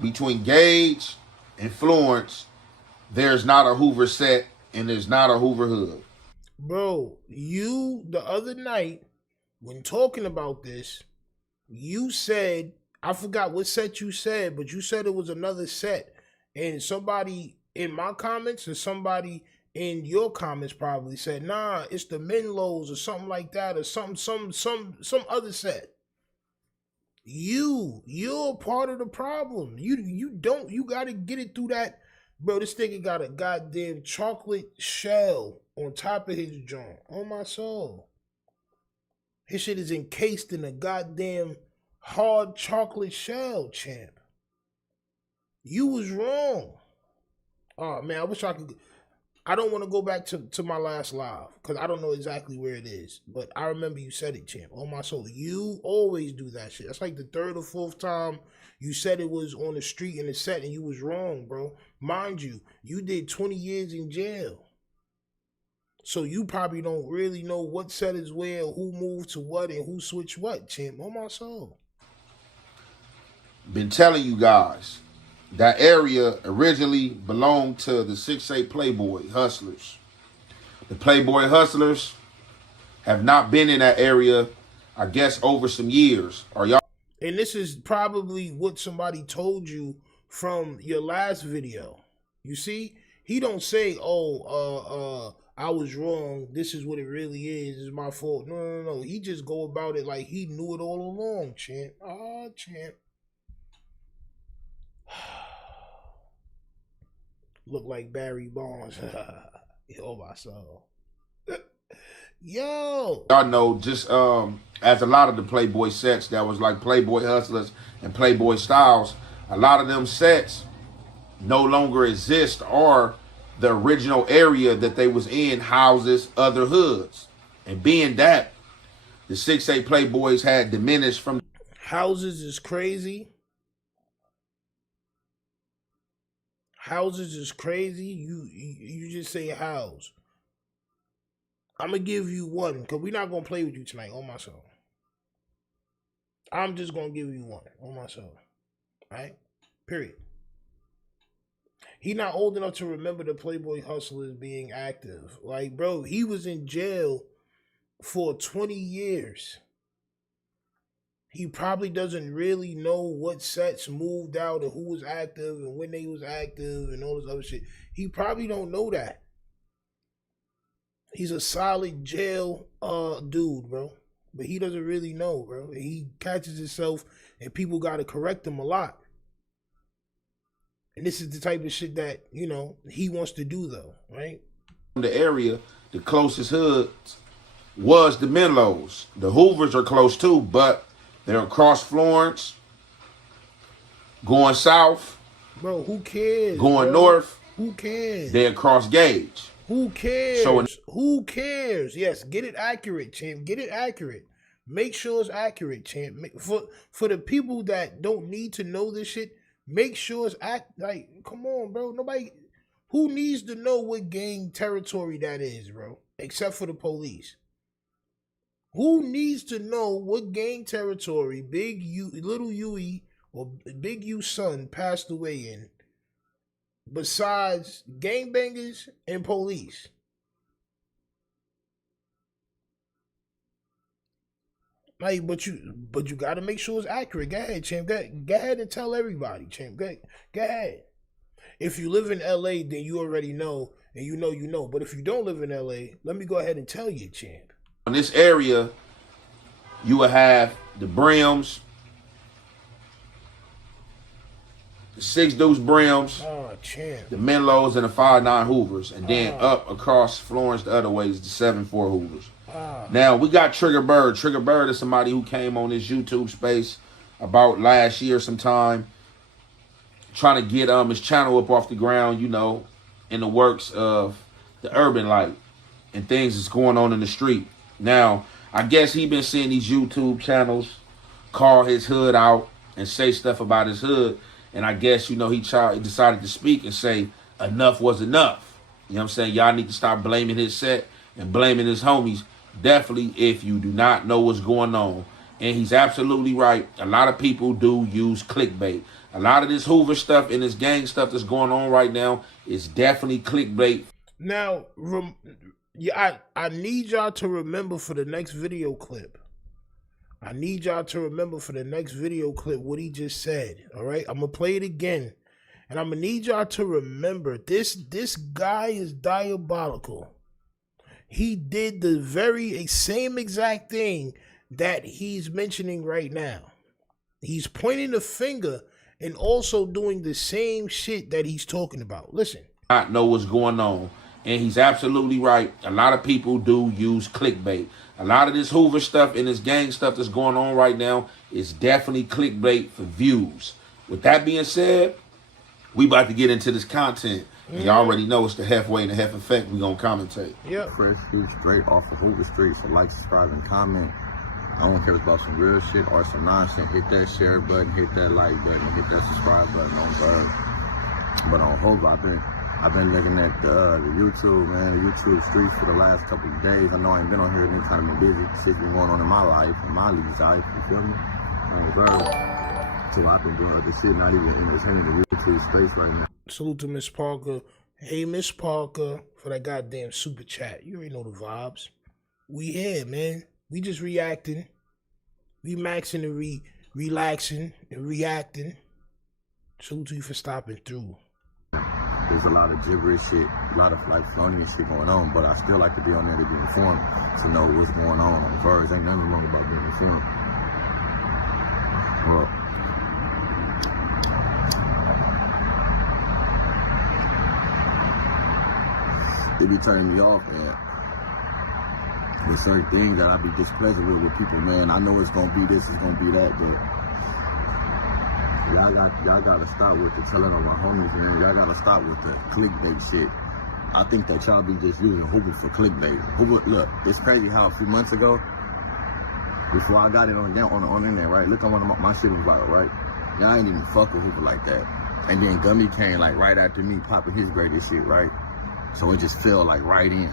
between Gage and Florence, there's not a Hoover set and there's not a Hoover hood. Bro, you the other night, when talking about this, you said, I forgot what set you said, but you said it was another set. And somebody in my comments and somebody in your comments probably said, nah, it's the Menlos or something like that, or some other set. You're part of the problem. You gotta get it through that. Bro, this nigga got a goddamn chocolate shell on top of his joint. On my soul. His shit is encased in a goddamn hard chocolate shell, champ. You was wrong. Oh man, I wish I could. I don't want to go back to my last live because I don't know exactly where it is. But I remember you said it, champ. On my soul. You always do that shit. That's like the third or fourth time you said it was on the street in the set and you was wrong, bro. Mind you, you did 20 years in jail. So you probably don't really know what set is where, who moved to what, and who switched what, champ. On my soul. Been telling you guys, that area originally belonged to the 6'8 Playboy Hustlers. The Playboy Hustlers have not been in that area, I guess, over some years. Are y'all? And this is probably what somebody told you from your last video. You see? He don't say, I was wrong. This is what it really is. It's my fault. No. He just go about it like he knew it all along, champ. Champ. Look like Barry Bonds. Oh, my soul. Yo. Y'all know, just as a lot of the Playboy sets that was like Playboy Hustlers and Playboy Styles, a lot of them sets no longer exist or the original area that they was in houses other hoods. And being that the 6'8 Playboys had diminished from houses is crazy. Houses is crazy. You just say house. I'm gonna give you one because we're not gonna play with you tonight. On my soul. I'm just gonna give you one on my soul. All right. Period. He not old enough to remember the Playboy Hustlers being active. Like, bro, he was in jail for 20 years. He probably doesn't really know what sets moved out and who was active and when they was active and all this other shit. He probably don't know that. He's a solid jail dude, bro. But he doesn't really know, bro. He catches himself and people got to correct him a lot. And this is the type of shit that, you know, he wants to do though, right? the area, the closest hoods was the Menlos. The Hoovers are close too, but they're across Florence, going south. Bro, who cares? Going bro? north. Who cares? They're across Gage. Who cares? So who cares? Yes, get it accurate, champ. Get it accurate. Make sure it's accurate, champ. For the people that don't need to know this shit, make sure it's like, come on, bro. Nobody who needs to know what gang territory that is, bro, except for the police. Who needs to know what gang territory Little Huey or Big U's son passed away in besides gangbangers and police? Like, but you gotta make sure it's accurate. Go ahead, champ. Go ahead and tell everybody, champ. Go ahead. If you live in LA, then you already know, and you know. But if you don't live in LA, let me go ahead and tell you, champ. In this area, you will have the Brims, the 6 Deuce Brims, the Menlos, and the 5'9" Hoovers. And then up across Florence the other way is the 7'4" Hoovers. Now, we got Trigger Bird. Trigger Bird is somebody who came on this YouTube space about last year sometime, trying to get his channel up off the ground, you know, in the works of the urban light and things that's going on in the street. Now, I guess he been seeing these YouTube channels call his hood out and say stuff about his hood. And I guess, you know, he decided to speak and say enough was enough. You know what I'm saying? Y'all need to stop blaming his set and blaming his homies. Definitely if you do not know what's going on. And he's absolutely right. A lot of people do use clickbait. A lot of this Hoover stuff and this gang stuff that's going on right now is definitely clickbait. Now, I need y'all to remember for the next video clip. what he just said. All right, I'm gonna play it again, and I'm gonna need y'all to remember this guy is diabolical. He did the very same exact thing that he's mentioning right now. He's pointing the finger and also doing the same shit that he's talking about. Listen. Not know what's going on. And he's absolutely right. A lot of people do use clickbait. A lot of this Hoover stuff and this gang stuff that's going on right now is definitely clickbait for views. With that being said, we about to get into this content. And y'all already know it's the halfway and the half effect. We gonna commentate. Yep. Fresh shit straight off of Hoover Street. So like, subscribe, and comment. I don't care about some real shit or some nonsense. Hit that share button, hit that like button, hit that subscribe button on Bird. But on Hoover, I've been looking at the YouTube, man, the YouTube streets for the last couple of days. I know I ain't been on here any time. I've been busy. Shit's been going on in my life, in my league's life. You feel me? On Bird. So I've been doing this shit, not even entertaining the YouTube space right now. Salute to Miss Parker. Hey, Miss Parker, for that goddamn super chat. You already know the vibes. We here, man. We just reacting. We maxing and relaxing and reacting. Salute to you for stopping through. There's a lot of gibberish shit, a lot of like funny shit going on, but I still like to be on there to be informed, to know what's going on Verge. Ain't nothing wrong about being informed. Well, it be turning me off, man. There's certain things that I be displeased with people, man. I know it's gonna be this, it's gonna be that, but y'all gotta stop with the telling on my homies, man. Y'all gotta stop with the clickbait shit. I think that y'all be just using Hoover for clickbait. Hoover, look, it's crazy how a few months ago, before I got it on internet, right? Look, my shit was viral, right? Y'all ain't even fuck with Hoover like that. And then Gummy came like right after me popping his greatest shit, right? So it just fell like right in,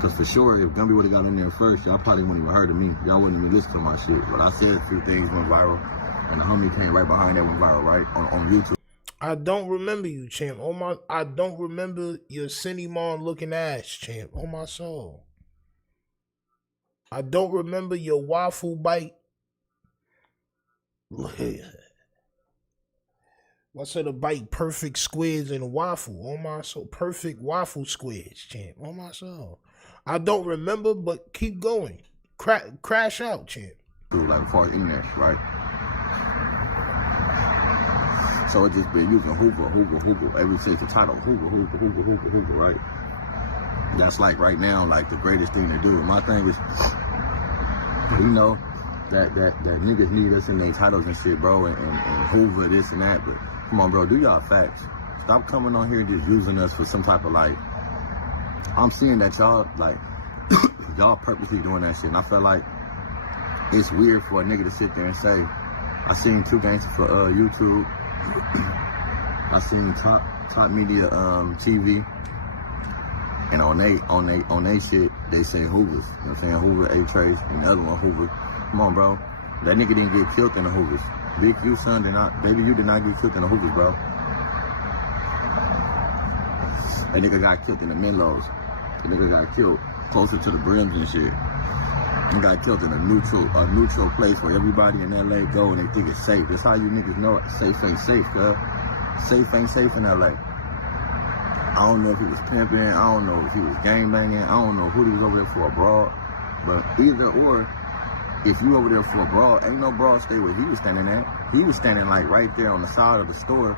Cause for sure, if Gumby would've got in there first, y'all probably wouldn't even heard of me. Y'all wouldn't even listen to my shit. But I said a few things went viral, and the homie came right behind that went viral, right? On YouTube. I don't remember you, champ. I don't remember your Cinnamon looking ass, champ. On my soul. I don't remember your waffle bite. What's the bite? Perfect squids and a waffle. On my soul. Perfect waffle squids, champ. On my soul. I don't remember, but keep going. Crash out, champ. Like as far as internet, right? So it just been using Hoover, every single title. Hoover, right? That's like right now, like the greatest thing to do. My thing is, we know that niggas need us in their titles and shit, bro, and Hoover, this and that, but come on, bro, do y'all facts. Stop coming on here and just using us for some type of like, I'm seeing that y'all, like, y'all purposely doing that shit, and I feel like it's weird for a nigga to sit there and say, I seen 2 gangsters for YouTube, I seen top media TV, And on they shit, they say Hoovers. You know what I'm saying? Hoover, A-Trace, and the other one, Hoover. Come on, bro. That nigga didn't get killed in the Hoovers. Big U, son, baby, you did not get killed in the Hoovers, bro. That nigga got killed in the Menlos. The nigga got killed closer to the brims and shit. He got killed in a neutral place where everybody in LA go and they think it's safe. That's how you niggas know it. Safe ain't safe, cuz. Safe ain't safe in LA. I don't know if he was pimping. I don't know if he was gangbanging. I don't know who he was over there for a brawl. But either or, if you over there for a brawl, ain't no brawl stay where he was standing at. He was standing like right there on the side of the store.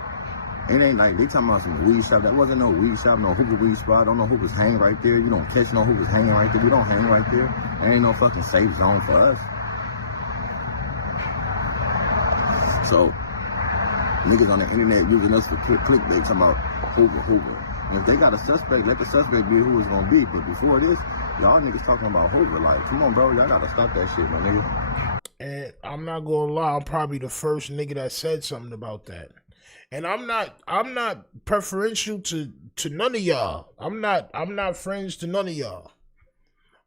It ain't like they talking about some weed shop. That wasn't no weed shop, no Hoover weed spot. I don't know who was hanging right there. You don't catch no who was hanging right there. We don't hang right there. There ain't no fucking safe zone for us. So, niggas on the internet using us for clickbait talking about Hoover. And if they got a suspect, let the suspect be who it's gonna be. But before this, y'all niggas talking about Hoover. Like, come on, bro, y'all gotta stop that shit, my nigga. And I'm not gonna lie, I'm probably the first nigga that said something about that. And I'm not preferential to none of y'all. I'm not friends to none of y'all.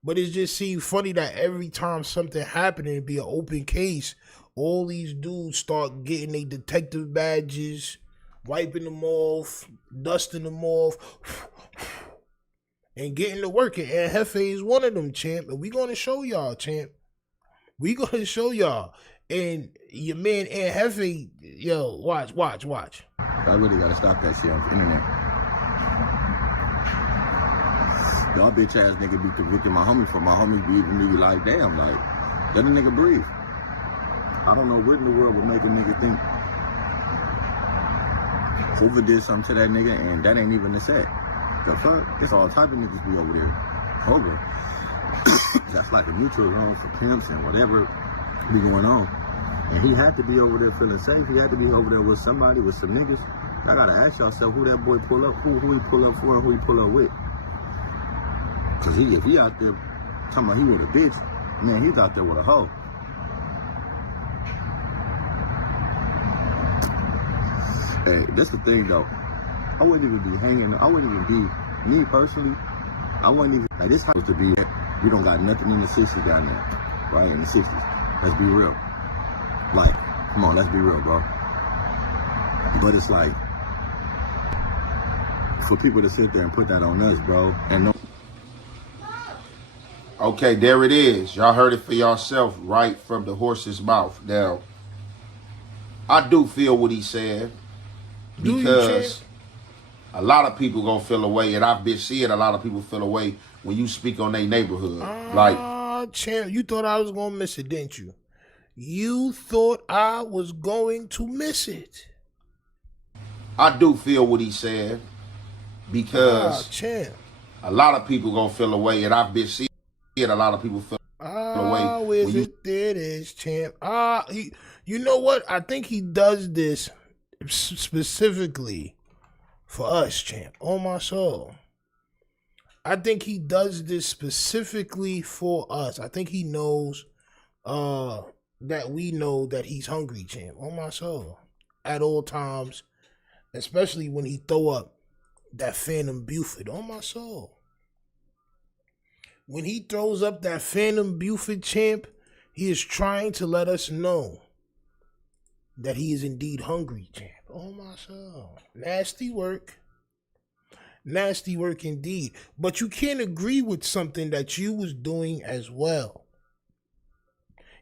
But it just seems funny that every time something happened and it'd be an open case, all these dudes start getting their detective badges, wiping them off, dusting them off, and getting to working. And Hefe is one of them, champ. And we gonna show y'all, champ. We gonna show y'all. And your man and Hefe, yo, watch. I really gotta stop that shit on the internet. Y'all bitch ass nigga be convicting my homies for my homies be like, damn, like, let a nigga breathe. I don't know what in the world would make a nigga think Hoover did something to that nigga and that ain't even the set. The fuck? There's all type of niggas be over there. Hoover. That's like a neutral zone for pimps and whatever be going on. And he had to be over there feeling safe. He had to be over there with somebody, with some niggas. I gotta ask yourself who that boy pull up, who he pull up for and who he pull up with. Cause if he out there talking about he with a bitch, man, he's out there with a hoe. Hey, that's the thing though. I wouldn't even be hanging, I wouldn't even be, me personally, I wouldn't even, like this supposed to be, we don't got nothing in the 60s down there, right, in the 60s. Let's be real. Like, come on, let's be real, bro. But it's like, for people to sit there and put that on us, bro, and no. Okay, there it is. Y'all heard it for yourself right from the horse's mouth. Now, I do feel what he said because a lot of people gonna feel away, and I've been seeing a lot of people feel away when you speak on their neighborhood. Champ, you thought I was gonna miss it, didn't you? You thought I was going to miss it. I do feel what he said because champ, a lot of people gonna feel away, and I've been seeing a lot of people feel away. Where's it? There it is, champ. You know what? I think he does this specifically for us, champ. On my soul. I think he does this specifically for us. I think he knows that we know that he's hungry, champ. On my soul. At all times. Especially when he throw up that Phantom Buford. On my soul. When he throws up that Phantom Buford, champ, he is trying to let us know that he is indeed hungry, champ. Oh my soul. Nasty work. Nasty work indeed. But you can't agree with something that you was doing as well.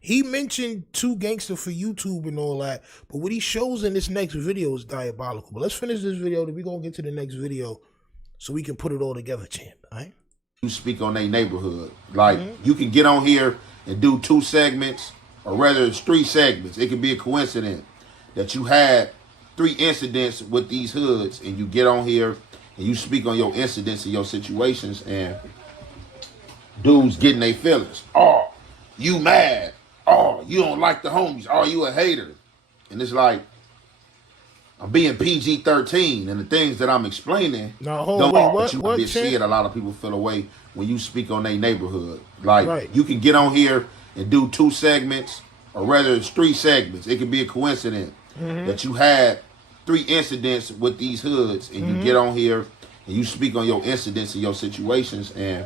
He mentioned 2 gangster for YouTube and all that, but what he shows in this next video is diabolical. But let's finish this video, then we're going to get to the next video so we can put it all together, champ. All right? You speak on their neighborhood. Like, you can get on here and do 2 segments, or rather it's 3 segments. It could be a coincidence that you had 3 incidents with these hoods, and you get on here and you speak on your incidents and your situations, and dudes getting their feelings. Oh, you mad. Oh, you don't like the homies. Oh, you a hater. And it's like, I'm being PG-13, and the things that I'm explaining what you been seeing a lot of people feel away when you speak on their neighborhood. Like, you can get on here and do 2 segments, or rather it's 3 segments. It could be a coincidence that you had 3 incidents with these hoods, and you get on here and you speak on your incidents and your situations, and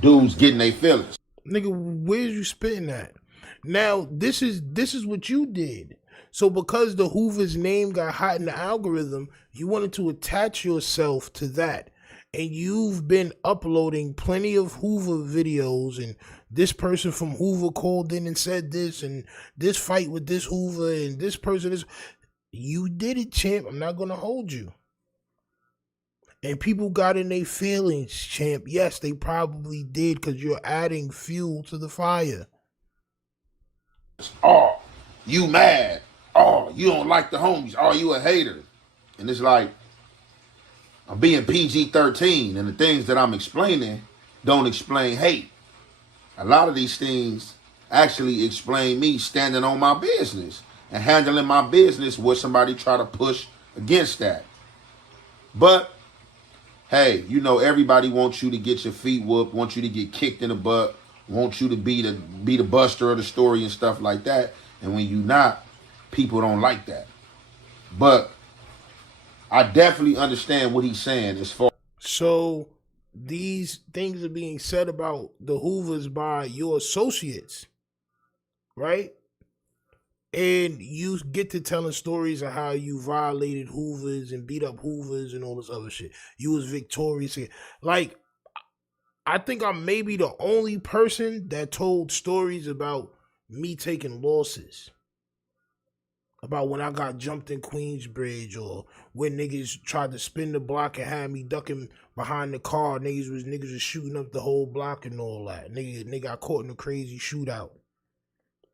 dudes getting their feelings. Nigga, where's you spitting at? Now, this is what you did. So because the Hoovers name got hot in the algorithm, you wanted to attach yourself to that. And you've been uploading plenty of Hoover videos, and this person from Hoover called in and said this, and this fight with this Hoover, and this person is. You did it, champ. I'm not gonna hold you. And people got in their feelings, champ. Yes, they probably did, because you're adding fuel to the fire. Oh, you mad. Oh, you don't like the homies. Oh, you a hater. And it's like, I'm being PG-13, and the things that I'm explaining don't explain hate. A lot of these things actually explain me standing on my business and handling my business where somebody try to push against that. But, hey, you know, everybody wants you to get your feet whooped, wants you to get kicked in the butt, wants you to be the buster of the story and stuff like that. And when you not, people don't like that. But I definitely understand what he's saying as far. So these things are being said about the Hoovers by your associates, right? And you get to telling stories of how you violated Hoovers and beat up Hoovers and all this other shit. You was victorious. Like, I think I'm maybe the only person that told stories about me taking losses. About when I got jumped in Queensbridge, or when niggas tried to spin the block and had me ducking behind the car. Niggas was shooting up the whole block and all that. Nigga got caught in a crazy shootout.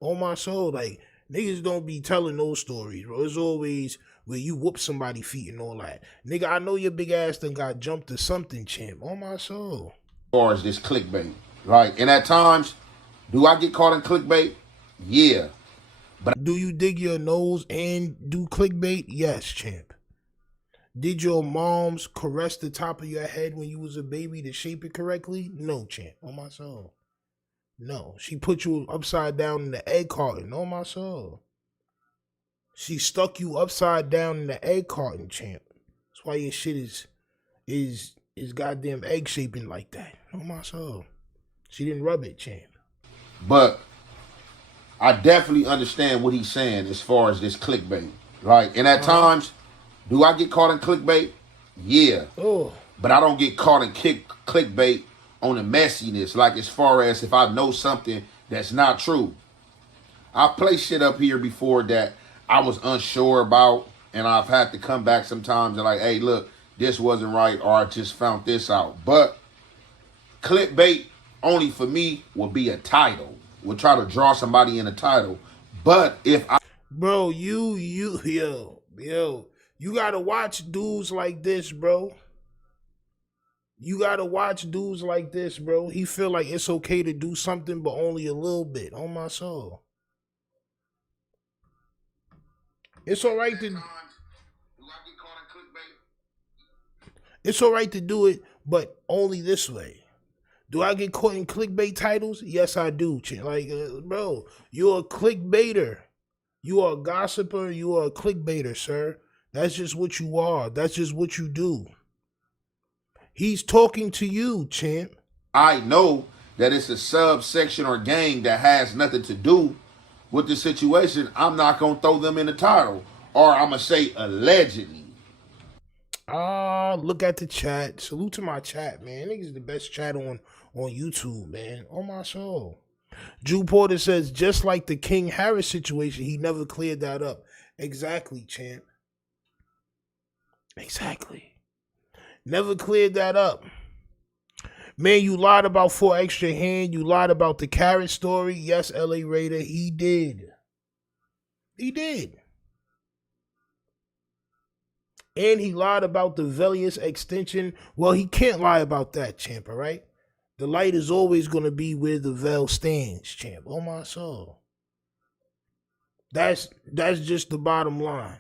On my soul, like, niggas don't be telling those stories, bro. It's always where you whoop somebody's feet and all that. Nigga, I know your big ass done got jumped to something, champ. On my soul. As far as this clickbait, right? And at times, do I get caught in clickbait? Yeah. But do you dig your nose and do clickbait? Yes, champ. Did your moms caress the top of your head when you was a baby to shape it correctly? No, champ. On my soul. No. She put you upside down in the egg carton. On my soul. She stuck you upside down in the egg carton, champ. That's why your shit is goddamn egg shaping like that. On my soul. She didn't rub it, champ. But I definitely understand what he's saying as far as this clickbait, right? And at times, do I get caught in clickbait? Yeah. Oh. But I don't get caught in clickbait on the messiness, like as far as if I know something that's not true. I've placed shit up here before that I was unsure about, and I've had to come back sometimes and like, hey, look, this wasn't right, or I just found this out. But clickbait only for me will be a title. We'll try to draw somebody in a title. But if I... Bro, yo, you gotta watch dudes like this, bro. You gotta watch dudes like this, bro. He feel like it's okay to do something, but only a little bit. On my soul. It's all right to... It's all right to do it, but only this way. Do I get caught in clickbait titles? Yes, I do. Like, bro, you're a clickbaiter. You are a gossiper. You are a clickbaiter, sir. That's just what you are. That's just what you do. He's talking to you, champ. I know that it's a subsection or gang that has nothing to do with the situation. I'm not going to throw them in the title. Or I'm going to say allegedly. Look at the chat. Salute to my chat, man. Niggas the best chat on YouTube, man. On my soul. Drew Porter says, just like the King Harris situation, he never cleared that up. Exactly, champ. Exactly. Never cleared that up. Man, you lied about 4 extra hand. You lied about the carrot story. Yes, LA Raider, he did. He did. And he lied about the Velius extension. Well, he can't lie about that, champ, all right? The light is always going to be where the veil stands, champ. Oh, my soul. That's just the bottom line.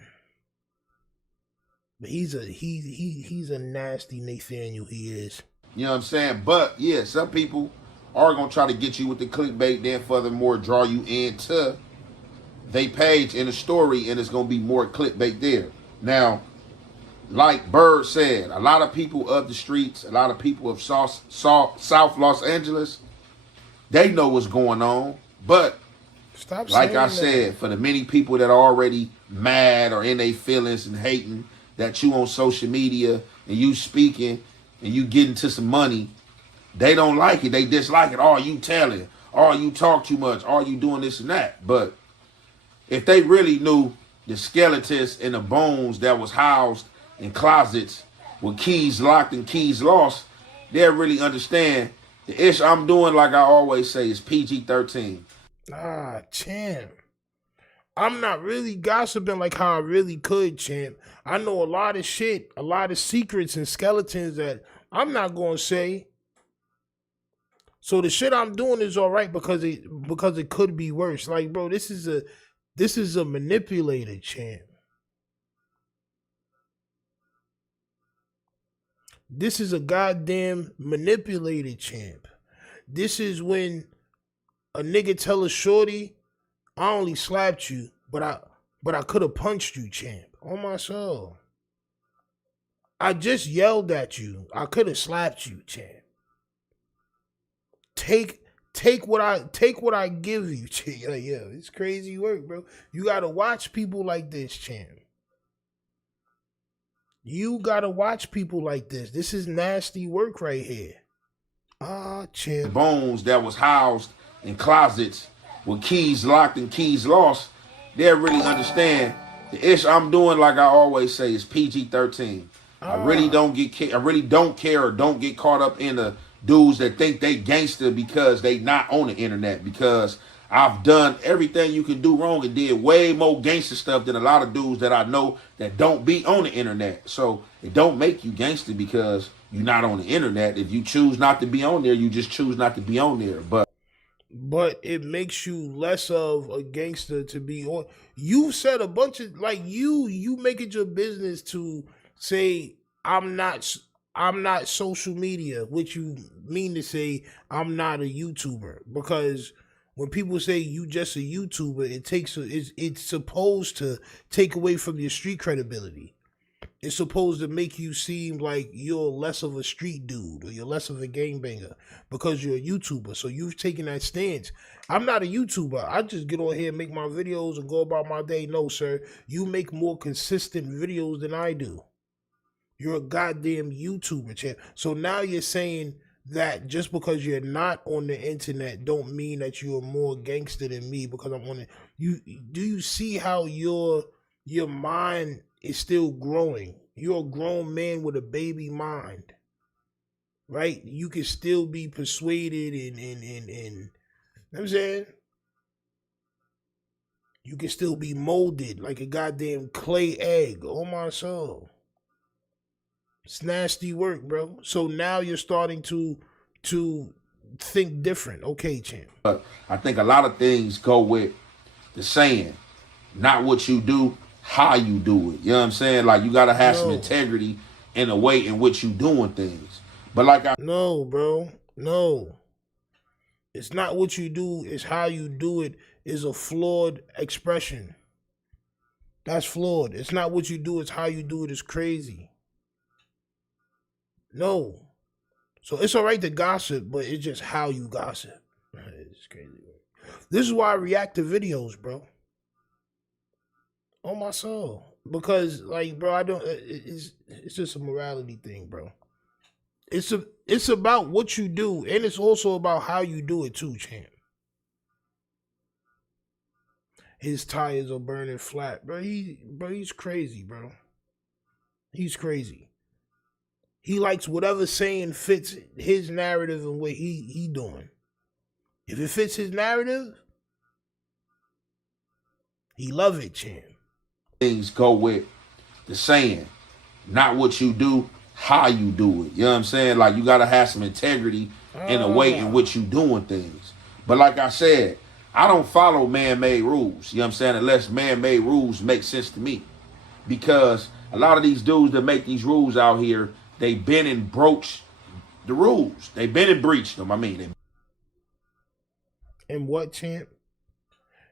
But he's a nasty Nathaniel, he is. You know what I'm saying? But, yeah, some people are going to try to get you with the clickbait, then furthermore draw you into their page in a story, and it's going to be more clickbait there. Now, like Bird said, a lot of people of the streets, a lot of people of South Los Angeles, they know what's going on. But Stop like I saying said, that. for the many people that are already mad or in their feelings and hating that you on social media and you speaking and you getting to some money, they don't like it. They dislike it. Oh, you telling. Oh, you talk too much. Oh, you doing this and that. But if they really knew the skeletons and the bones that was housed in closets with keys locked and keys lost, they'll really understand the ish I'm doing, like I always say, is PG-13. Ah, champ. I'm not really gossiping like how I really could, champ. I know a lot of shit, a lot of secrets and skeletons that I'm not gonna say. So the shit I'm doing is all right because it could be worse. Like, bro, this is a manipulator, champ. This is a goddamn manipulated champ. This is when a nigga tell a shorty, I only slapped you, but I could have punched you, champ. On my soul. I just yelled at you. I could have slapped you, champ. Take what I give you, champ. Yeah, it's crazy work, bro. You gotta watch people like this, champ. You gotta watch people like this. This is nasty work right here. Ah, champ. Bones that was housed in closets with keys locked and keys lost, they'll really understand the ish I'm doing, like I always say, is PG-13. I really don't care or don't get caught up in the dudes that think they gangster because they not on the internet, because I've done everything you can do wrong and did way more gangster stuff than a lot of dudes that I know that don't be on the internet. So it don't make you gangster because you're not on the internet. If you choose not to be on there, you just choose not to be on there. But it makes you less of a gangster to be on. You said a bunch of like you make it your business to say I'm not social media, which you mean to say I'm not a YouTuber, because when people say you just a YouTuber, it's supposed to take away from your street credibility. It's supposed to make you seem like you're less of a street dude or you're less of a gangbanger because you're a YouTuber. So you've taken that stance. I'm not a YouTuber. I just get on here and make my videos and go about my day. No, sir. You make more consistent videos than I do. You're a goddamn YouTuber, champ. So now you're saying that just because you're not on the internet don't mean that you're more gangster than me because I'm on it. Do you see how your mind is still growing? You're a grown man with a baby mind, right? You can still be persuaded and you know what I'm saying? You can still be molded like a goddamn clay egg. Oh my soul. It's nasty work, bro. So now you're starting to think different. Okay, champ. But I think a lot of things go with the saying, not what you do, how you do it. You know what I'm saying? Like, you got to have some integrity in the way in which you doing things. But No, bro. No. It's not what you do, it's how you do it is a flawed expression. That's flawed. It's not what you do, it's how you do it is crazy. No. So it's all right to gossip, but it's just how you gossip. It's crazy. This is why I react to videos, bro. On my soul. Because, like, bro, it's just a morality thing, bro. It's about what you do, and it's also about how you do it too, champ. His tires are burning flat, bro. He's crazy, bro. He's crazy. He likes whatever saying fits his narrative and what he doing. If it fits his narrative, he love it, champ. Things go with the saying, not what you do, how you do it. You know what I'm saying? Like, you got to have some integrity in the way in which you doing things. But like I said, I don't follow man-made rules. You know what I'm saying? Unless man-made rules make sense to me. Because a lot of these dudes that make these rules out here, they been and broached the rules. They been and breached them. And what, champ?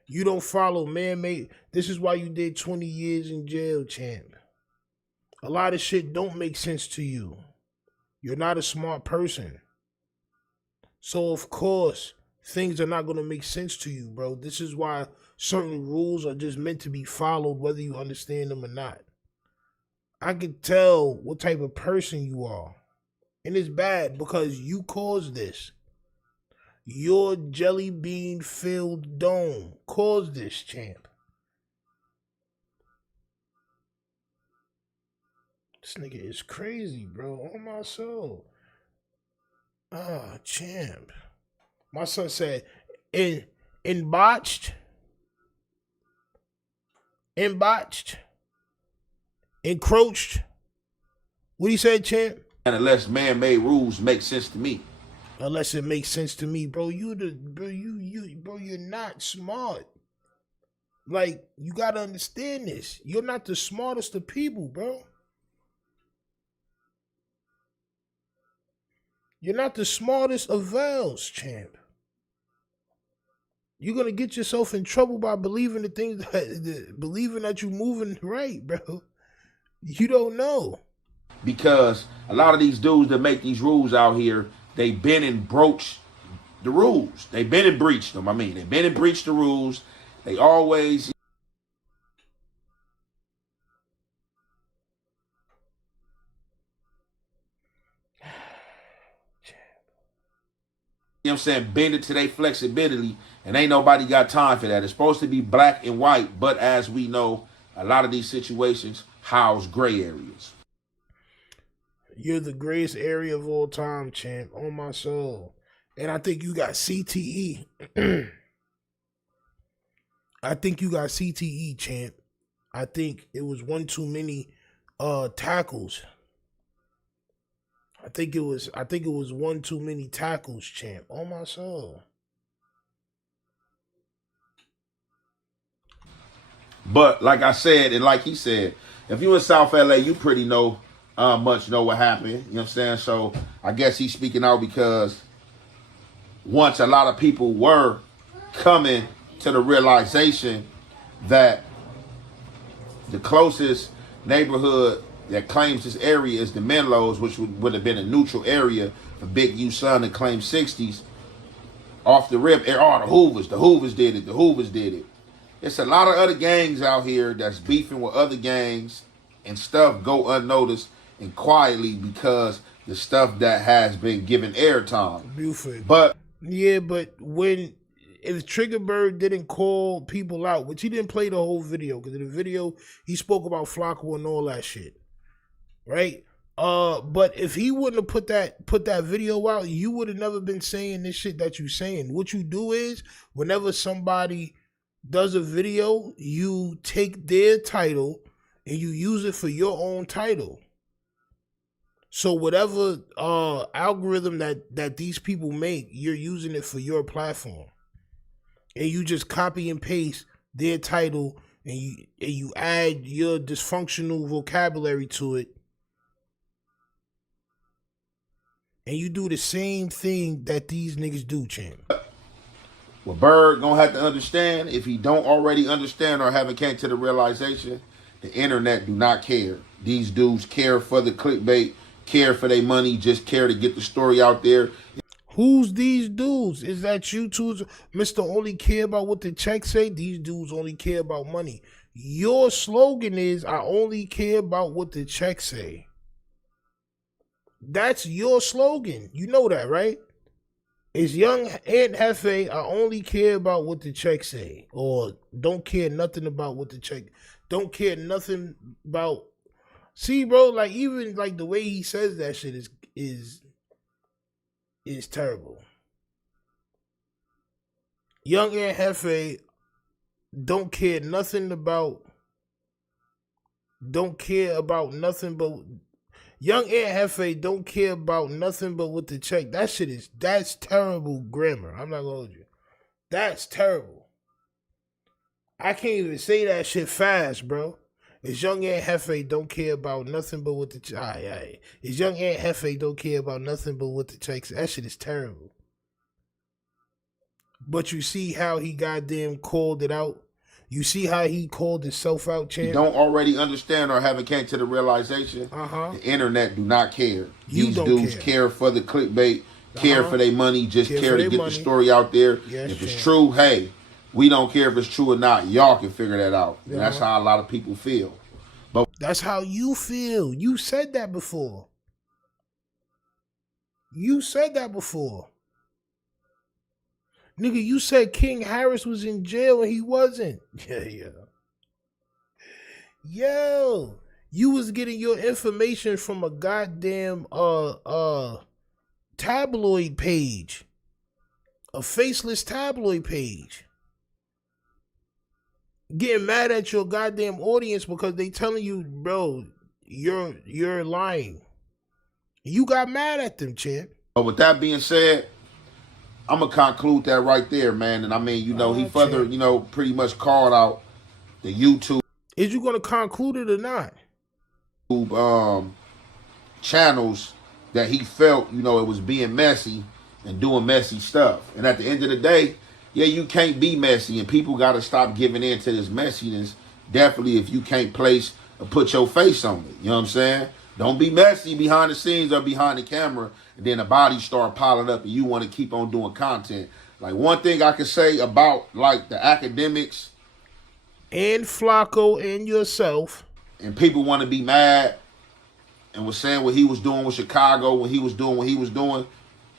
You don't follow man-made. This is why you did 20 years in jail, champ. A lot of shit don't make sense to you. You're not a smart person. So of course, things are not going to make sense to you, bro. This is why certain rules are just meant to be followed, whether you understand them or not. I can tell what type of person you are. And it's bad because you caused this. Your jelly bean filled dome caused this, champ. This nigga is crazy, bro. On my soul. Ah, champ. My son said, botched, encroached. What he said, champ? And unless man-made rules make sense to me. Unless it makes sense to me, bro. You're not smart. Like, you gotta understand this. You're not the smartest of people, bro. You're not the smartest of Vals, champ. You're gonna get yourself in trouble by believing the things believing that you're moving right, bro. You don't know. Because a lot of these dudes that make these rules out here, they been and broached the rules. They been and breached them. They been and breached the rules. They always... You know what I'm saying? Bend it to their flexibility, and ain't nobody got time for that. It's supposed to be black and white, but as we know, a lot of these situations house gray areas. You're the greatest area of all time, champ. On my soul. And I think you got CTE. I think you got CTE, champ. I think it was one too many tackles. I think it was one too many tackles, champ. On my soul. But like I said, and like he said, if you in South LA, you pretty know much know what happened. You know what I'm saying? So I guess he's speaking out because once a lot of people were coming to the realization that the closest neighborhood that claims this area is the Menlos, which would have been a neutral area for Big U Son to claim 60s. Off the rip, the Hoovers did it. It's a lot of other gangs out here that's beefing with other gangs and stuff go unnoticed and quietly because the stuff that has been given airtime. Buford. But when if Triggerbird didn't call people out, which he didn't play the whole video, because in the video he spoke about Flakko and all that shit. Right? But if he wouldn't have put that video out, you would have never been saying this shit that you saying. What you do is whenever somebody does a video, you take their title and you use it for your own title. So whatever algorithm that these people make, you're using it for your platform. And you just copy and paste their title and you add your dysfunctional vocabulary to it. And you do the same thing that these niggas do, champ. What Bird gonna have to understand, if he don't already understand or haven't came to the realization, the internet do not care. These dudes care for the clickbait, care for their money, just care to get the story out there. Who's these dudes? Is that YouTubers? Mr. Only care about what the checks say? These dudes only care about money. Your slogan is, I only care about what the checks say. That's your slogan. You know that, right? It's Young Aunt Hefe, I only care about what the checks say. Or don't care nothing about what the check. Don't care nothing about. See, bro, like even like the way he says that shit is terrible. Young Aunt Hefe don't care nothing about. Don't care about nothing but. Young Aunt Hefe don't care about nothing but what the check. That's terrible grammar. I'm not gonna hold you. That's terrible. I can't even say that shit fast, bro. It's Young Aunt Hefe don't care about nothing but what the check. It's Young Aunt Hefe don't care about nothing but what the check. That shit is terrible. But you see how he goddamn called it out. You see how he called himself out, champ? You don't already understand or haven't came to the realization. The internet do not care. These dudes care for the clickbait, care for their money, just care to get the story out there. Yes, if it's true, hey, we don't care if it's true or not. Y'all can figure that out. And that's how a lot of people feel. But that's how you feel. You said that before. You said that before. Nigga, you said King Harris was in jail and he wasn't. Yeah. Yo, you was getting your information from a goddamn tabloid page. A faceless tabloid page. Getting mad at your goddamn audience because they telling you, bro, you're lying. You got mad at them, champ. But with that being said, I'm going to conclude that right there, man. And I mean, he further, pretty much called out the YouTube. Is you going to conclude it or not? Channels that he felt, it was being messy and doing messy stuff. And at the end of the day, yeah, you can't be messy. And people got to stop giving in to this messiness. Definitely if you can't place or put your face on it. You know what I'm saying? Don't be messy behind the scenes or behind the camera, and then the bodies start piling up and you want to keep on doing content. Like, one thing I can say about, like, the academics and Flakko and yourself, and people want to be mad and was saying what he was doing with Chicago, when he was doing what he was doing,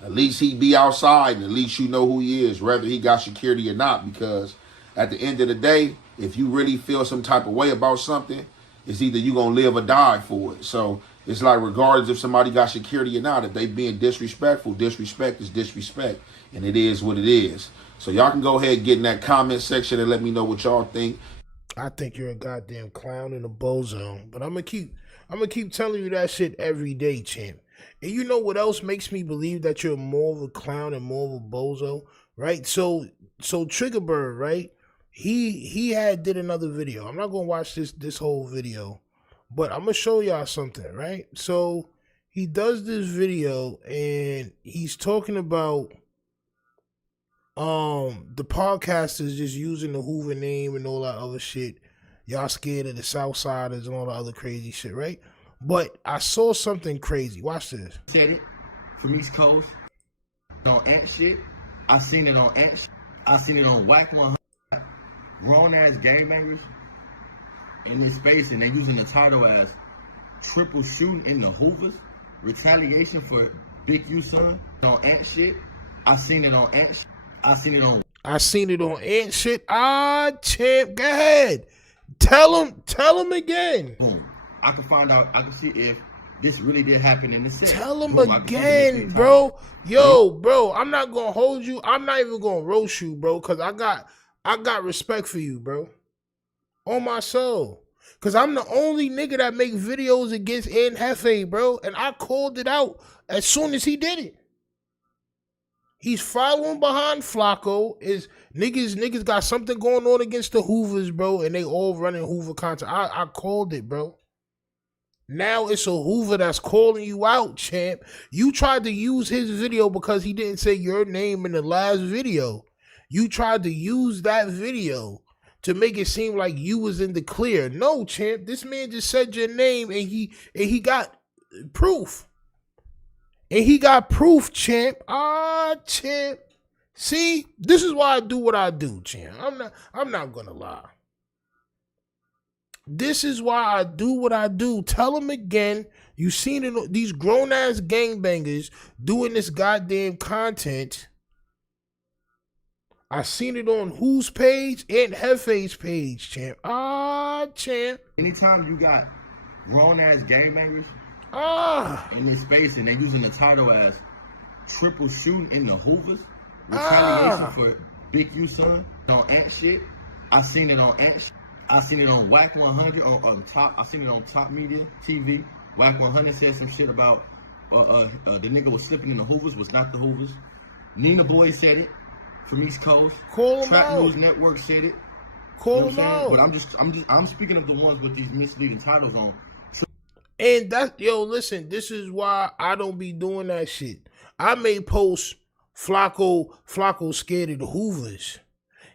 at least he be outside and at least you know who he is, whether he got security or not. Because at the end of the day, if you really feel some type of way about something, it's either you going to live or die for it. So it's like, regardless if somebody got security or not, if they being disrespectful, disrespect is disrespect. And it is what it is. So y'all can go ahead and get in that comment section and let me know what y'all think. I think you're a goddamn clown and a bozo. But I'm gonna keep telling you that shit every day, champ. And you know what else makes me believe that you're more of a clown and more of a bozo, right? So Triggerbird, right? He did another video. I'm not gonna watch this whole video, but I'm gonna show y'all something, right? So he does this video and he's talking about the podcasters just using the Hoover name and all that other shit. Y'all scared of the Southsiders and all the other crazy shit, right? But I saw something crazy. Watch this. Said it from East Coast on Ant shit. I seen it on Ant shit. I seen it on Whack 100. Grown ass gangbangers in this space, and they using the title as triple shooting in the Hoovers. Retaliation for Big U son on Ant shit. I seen it on Ant shit. I seen it on Ant shit. Champ, go ahead. Tell him again. Boom. I can find out. I can see if this really did happen in the set. Tell him again, bro. Yo, bro, I'm not gonna hold you. I'm not even gonna roast you, bro, because I got respect for you, bro. On my soul. Because I'm the only nigga that make videos against Ant Hefe, bro. And I called it out as soon as he did it. He's following behind Flakko. Niggas got something going on against the Hoovers, bro. And they all running Hoover content. I called it, bro. Now it's a Hoover that's calling you out, champ. You tried to use his video because he didn't say your name in the last video. You tried to use that video to make it seem like you was in the clear. No, champ. This man just said your name and he got proof. And he got proof, champ. Champ. See, this is why I do what I do, champ. I'm not gonna lie. This is why I do what I do. Tell him again. You seen it, these grown ass gangbangers doing this goddamn content. I seen it on whose page? Ant Hefe's page, champ. Champ. Anytime you got grown ass gangbangers in this space and they're using the title as triple shooting in the Hoovers, retaliation for Big U son on Ant shit. I seen it on Ant shit. I seen it on Whack 100 on top. I seen it on Top Media TV. Whack 100 said some shit about the nigga was slipping in the Hoovers, was not the Hoovers. Nina Boy said it from East Coast. Call him Trap out. News Network said it. Call him out. But I'm speaking of the ones with these misleading titles on. And that, listen, this is why I don't be doing that shit. I may post Flakko scared of the Hoovers.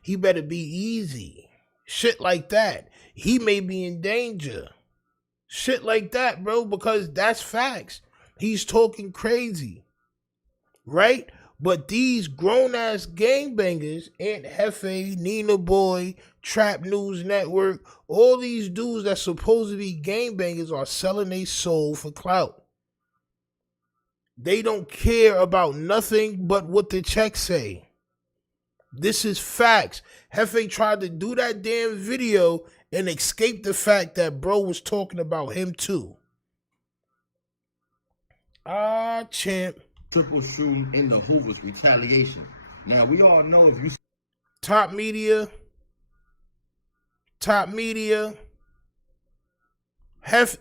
He better be easy. Shit like that. He may be in danger. Shit like that, bro, because that's facts. He's talking crazy. Right? But these grown-ass gangbangers, Aunt Hefe, Nina Boy, Trap News Network, all these dudes that supposed to be gangbangers are selling their soul for clout. They don't care about nothing but what the checks say. This is facts. Hefe tried to do that damn video and escape the fact that bro was talking about him too. Champ. Triple shooting in the Hoovers, retaliation. Now, we all know if you... Top media.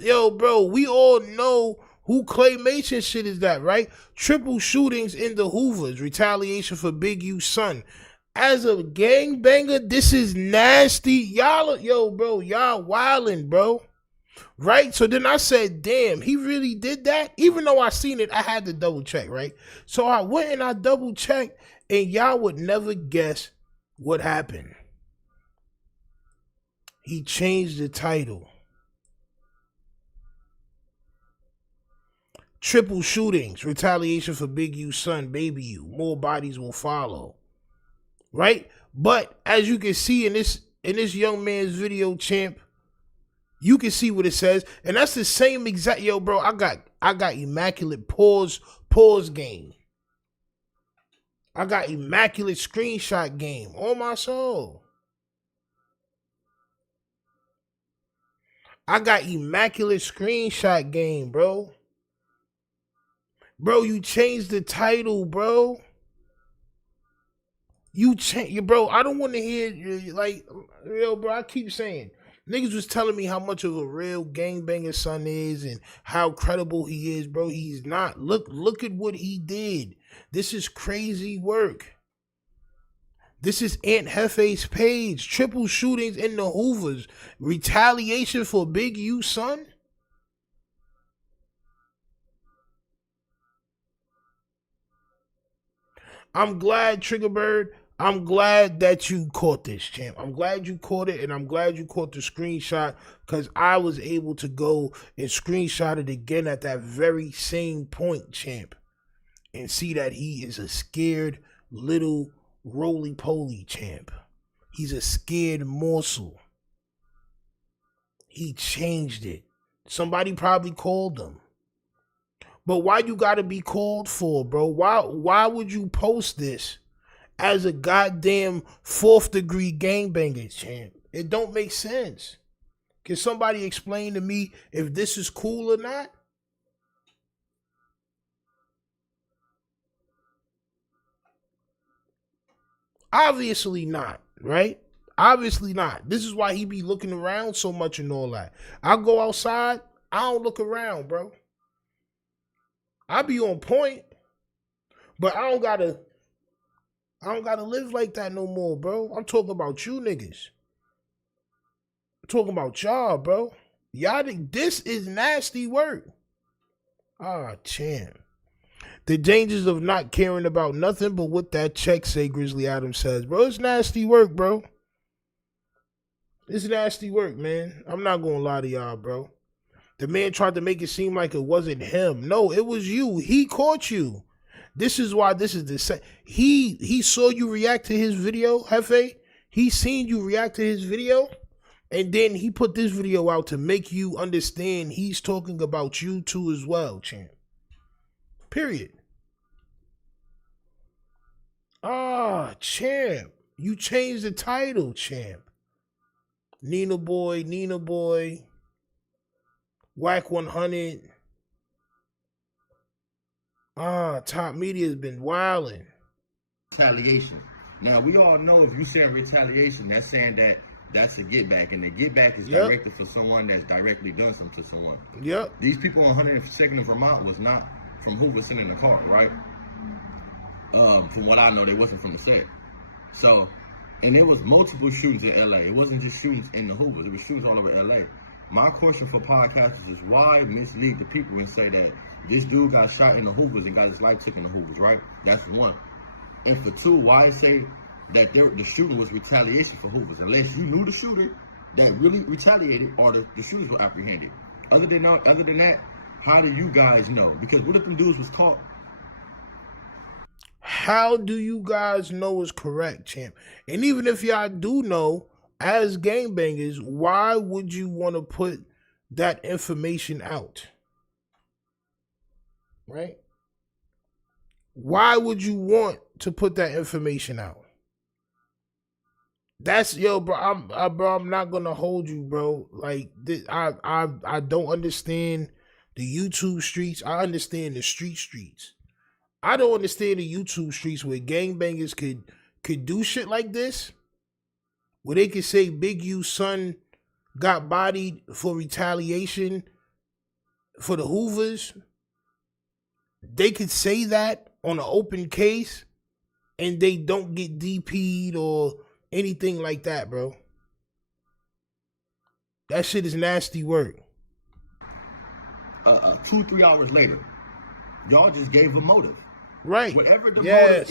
Yo, bro, we all know who claymation shit is that, right? Triple shootings in the Hoovers, retaliation for Big U's son. As a gangbanger, this is nasty. Y'all, yo, bro, y'all wildin', bro. Right? So then I said, damn, he really did that? Even though I seen it, I had to double check, right? So I went and I double checked, and y'all would never guess what happened. He changed the title. Triple shootings, retaliation for Big U's son, Baby U. More bodies will follow. Right? But as you can see in this young man's video, champ, you can see what it says. And that's the same exact, yo, bro, I got immaculate pause game. I got immaculate screenshot game on my soul. I got immaculate screenshot game, bro. Bro, you changed the title, bro. Bro, I don't want to hear, like, yo, bro, I keep saying, niggas was telling me how much of a real gangbanger son is and how credible he is, bro. He's not. Look at what he did. This is crazy work. This is Aunt Hefe's page. Triple shootings in the Hoovers. Retaliation for Big U, son. I'm glad, Triggerbird. I'm glad that you caught this, champ. I'm glad you caught it, and I'm glad you caught the screenshot because I was able to go and screenshot it again at that very same point, champ, and see that he is a scared little roly-poly, champ. He's a scared morsel. He changed it. Somebody probably called him. But why you gotta be called for, bro? Why would you post this as a goddamn 4th degree gangbanger, champ? It don't make sense. Can somebody explain to me if this is cool or not? Obviously not, right? Obviously not. This is why he be looking around so much and all that. I go outside, I don't look around, bro. I be on point, but I don't gotta live like that no more, bro. I'm talking about you niggas. I'm talking about y'all, bro. Y'all think this is nasty work. Champ. The dangers of not caring about nothing but what that check say, Grizzly Adams says. Bro, it's nasty work, bro. It's nasty work, man. I'm not gonna lie to y'all, bro. The man tried to make it seem like it wasn't him. No, it was you. He caught you. This is why this is the he saw you react to his video, Hefe. He seen you react to his video, and then he put this video out to make you understand he's talking about you too as well, champ. Period. Champ. You changed the title, champ. Nina Boy. Whack 100. Top media has been wilding. Retaliation. Now, we all know if you saying retaliation, that's saying that that's a get back. And the get back is directed for someone that's directly done something to someone. Yep. These people on 102nd and Vermont was not from Hoovers sitting in the car, right? From what I know, they wasn't from the set. So, and there was multiple shootings in LA. It wasn't just shootings in the Hoovers. It was shootings all over LA. My question for podcasters is why mislead the people and say that this dude got shot in the Hoovers and got his life taken in the Hoovers, right? That's one. And for two, why say that the shooting was retaliation for Hoovers, unless you knew the shooter that really retaliated or the shooters were apprehended. Other than that, how do you guys know? Because what if them dudes was caught? How do you guys know is correct, champ? And even if y'all do know, as gangbangers, why would you want to put that information out? Right? Why would you want to put that information out? That's bro. I'm not gonna hold you, bro. Like this, I don't understand the YouTube streets. I understand the streets. I don't understand the YouTube streets where gangbangers could do shit like this, where they could say Big U's son got bodied for retaliation for the Hoovers. They could say that on an open case, and they don't get DP'd or anything like that, bro. That shit is nasty work. 2-3 hours later, y'all just gave a motive. Right. Whatever the motive is,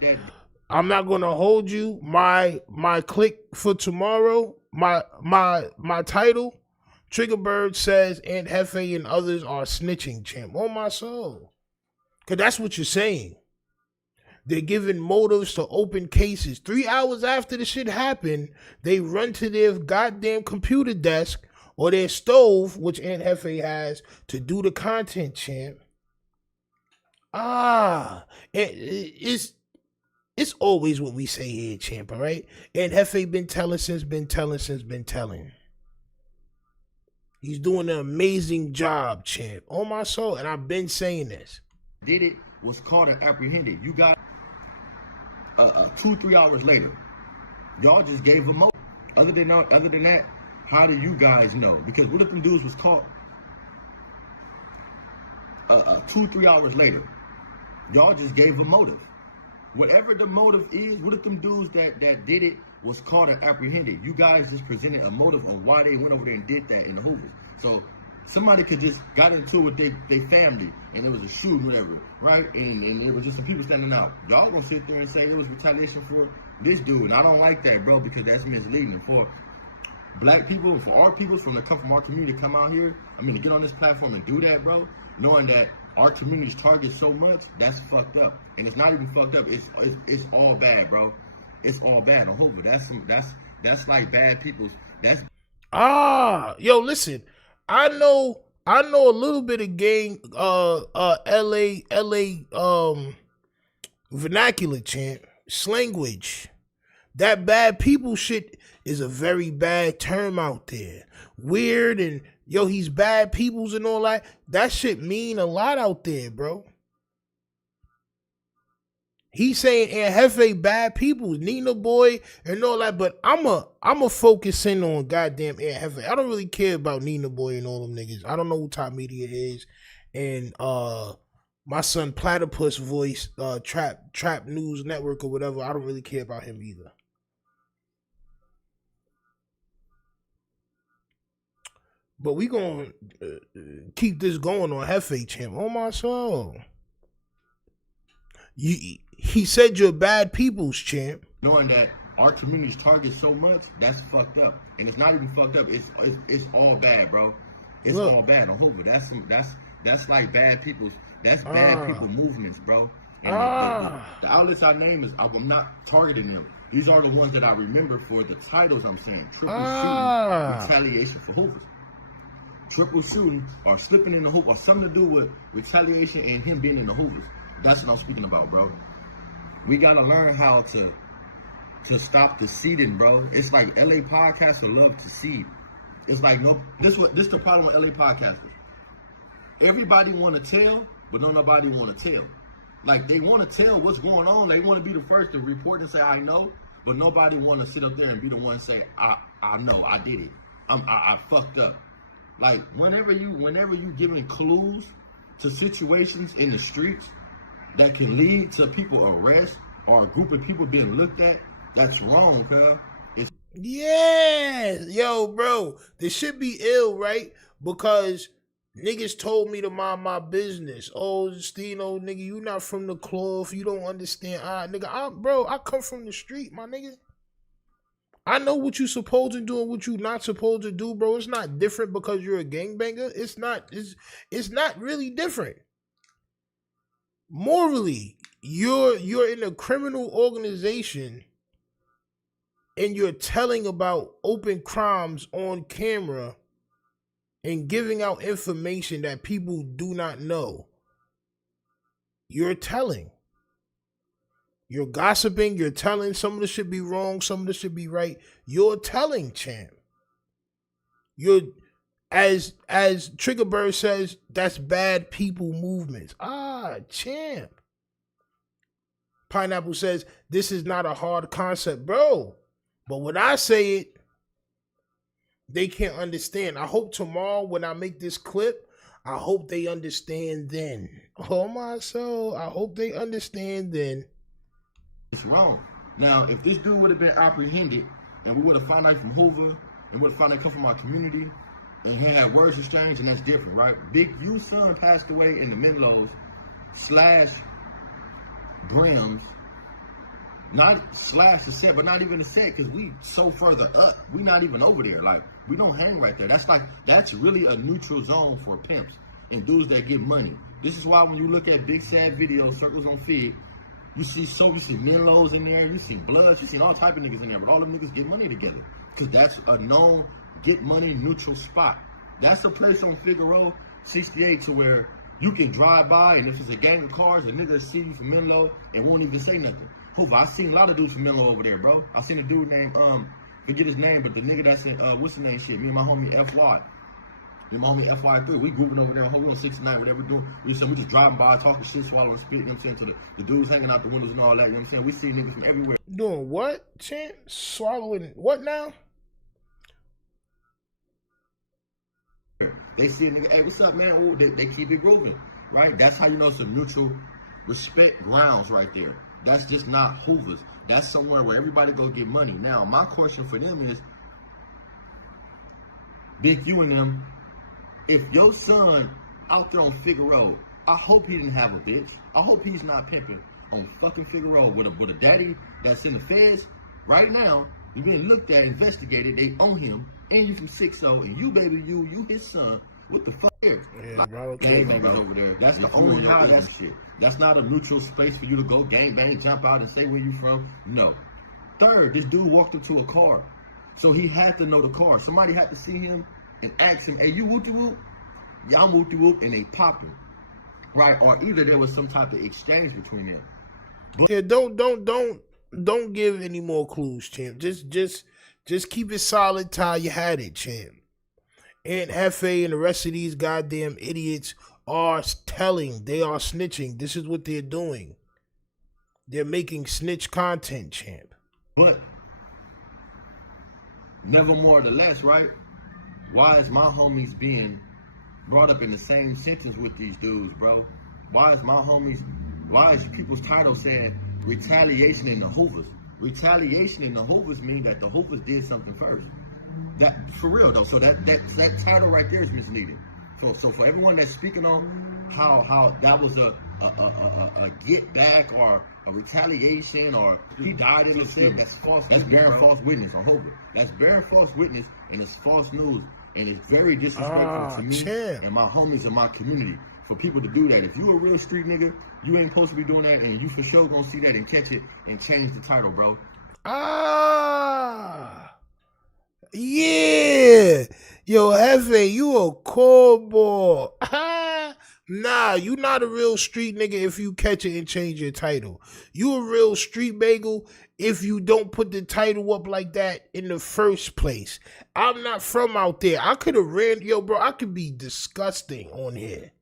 that I'm not gonna hold you. My click for tomorrow, my title, Triggerbird says Aunt Hefe and others are snitching, champ. On my soul. Cause that's what you're saying. They're giving motives to open cases. 3 hours after the shit happened, they run to their goddamn computer desk or their stove, which Aunt Hefe has, to do the content, champ. It's always what we say here, champ, all right? Aunt Hefe been telling. He's doing an amazing job, champ. On my soul, and I've been saying this. Did it, was caught and apprehended. You got 2-3 hours later, y'all just gave a motive. Other than that, how do you guys know? Because what if them dudes was caught 2-3 hours later? Y'all just gave a motive. Whatever the motive is, what if them dudes that did it was caught and apprehended? You guys just presented a motive on why they went over there and did that in the Hoovers. So somebody could just got into it with their family and it was a shooting, whatever, right? And it was just some people standing out. Y'all gonna sit there and say it was retaliation for this dude. And I don't like that, bro, because that's misleading. And for black people and for our people from our community to come out here, to get on this platform and do that, bro, knowing that our community's target so much, that's fucked up. And it's not even fucked up. It's all bad, bro. It's all bad on Hoover. That's like bad people's. Yo, listen. I know a little bit of gang LA vernacular, champ. Slanguage. That bad people shit is a very bad term out there. Weird and he's bad peoples and all that. That shit mean a lot out there, bro. He's saying Aunt Hefe bad peoples, Nina Boy and all that, but I'ma focus in on goddamn Aunt Hefe. I don't really care about Nina Boy and all them niggas. I don't know who Top Media is. And my son Platypus Voice, Trap News Network or whatever, I don't really care about him either. But we gonna keep this going on Hefe, champ. Oh my soul. He said you're bad people's, champ. Knowing that our community's target so much, that's fucked up. And it's not even fucked up. It's all bad, bro. It's all bad on Hoover. That's like bad people's. That's bad people movements, bro. And the outlets I name I'm not targeting them. These are the ones that I remember for the titles I'm saying. Triple shooting, retaliation for Hoovers. Triple shooting or slipping in the hoop or something to do with retaliation and him being in the Hoovers. That's what I'm speaking about, bro. We gotta learn how to stop the seeding, bro. It's like LA podcasters love to seed. It's like this the problem with LA podcasters. Everybody wanna tell, but nobody wanna tell. Like they wanna tell what's going on. They wanna be the first to report and say I know, but nobody wanna sit up there and be the one say I know, I did it. I fucked up. Like whenever you giving clues to situations in the streets that can lead to people arrest or a group of people being looked at, that's wrong, cuz. Yeah, yo, bro, this should be ill, right? Because Niggas told me to mind my business. Oh, Stino, nigga, you not from the cloth. You don't understand. Nigga, bro, I come from the street, my nigga. I know what you supposed to do and what you not supposed to do, bro. It's not different because you're a gangbanger. It's not really different. Morally, you're in a criminal organization and you're telling about open crimes on camera and giving out information that people do not know. You're telling. You're gossiping, you're telling. Some of this should be wrong, some of this should be right. You're telling, champ. You're, as Trigger Bird says, that's bad people movements. Champ. Pineapple says, this is not a hard concept, bro. But when I say it, they can't understand. I hope tomorrow when I make this clip, I hope they understand then. Oh my soul, I hope they understand then. It's wrong. Now, if this dude would have been apprehended and we would have found out from Hoover and would have found out come from our community and had words exchanged, and that's different, right? Big U's son passed away in the Menlos / Brims, not slash the set, but not even the set, because we so further up. We not even over there. Like, we don't hang right there. That's really a neutral zone for pimps and dudes that get money. This is why when you look at Big Sad videos, circles on feed, you see Menlos in there, you see Bloods, you see all type of niggas in there, but all them niggas get money together. Because that's a known get money neutral spot. That's a place on Figueroa 68 to where you can drive by, and if it's a gang of cars, a nigga see you from Menlo and won't even say nothing. Hoover, I seen a lot of dudes from Menlo over there, bro. I seen a dude named, forget his name, but the nigga that's in, what's his name shit? Me and my homie FY. Me and my homie FY3, we grouping over there, we on 69, whatever we doing. We just driving by, talking shit, swallowing spit, you know what I'm saying, to the dudes hanging out the windows and all that, you know what I'm saying? We see niggas from everywhere. Doing what, champ? Swallowing what now? They see a nigga, hey, what's up, man? Ooh, they keep it grooving, right? That's how you know some mutual respect grounds right there. That's just not Hoovers. That's somewhere where everybody go get money. Now, my question for them is, Big U and them, if your son out there on Figueroa, I hope he didn't have a bitch. I hope he's not pimping on fucking Figueroa with a daddy that's in the feds right now. You're being looked at, investigated, they own him, and you from 6-0, and you, baby, you his son. What the fuck here? Yeah, like, bro, gangbangers over there. That's the only how that shit. That's not a neutral space for you to go gangbang, jump out and say where you from. No. Third, this dude walked into a car. So he had to know the car. Somebody had to see him and ask him, hey, you whoop-de-whoop? Yeah, I'm whoop-de-whoop, and they popped him. Right? Or either there was some type of exchange between them. But yeah, don't give any more clues, champ. Just keep it solid till you had it, champ. Aunt Hefe and the rest of these goddamn idiots are telling. They are snitching. This is what they're doing. They're making snitch content, champ. But never more or less, right? Why is my homies being brought up in the same sentence with these dudes, bro? Why is people's title saying retaliation in the Hoovers? Retaliation in the Hoovers mean that the Hoovers did something first. That for real though. So that title right there is misleading. So for everyone that's speaking on how that was a get back or a retaliation or he died in the set, that's false. That's bearing false witness on Hoover. That's bearing false witness and it's false news and it's very disrespectful to me and my homies in my community for people to do that. If you a real street nigga, you ain't supposed to be doing that, and you for sure gonna see that and catch it and change the title, bro. Yeah. Yo, Hefe, you a cornball. Nah, you not a real street nigga if you catch it and change your title. You a real street bagel if you don't put the title up like that in the first place. I'm not from out there. I could have ran, yo, bro, I could be disgusting on here.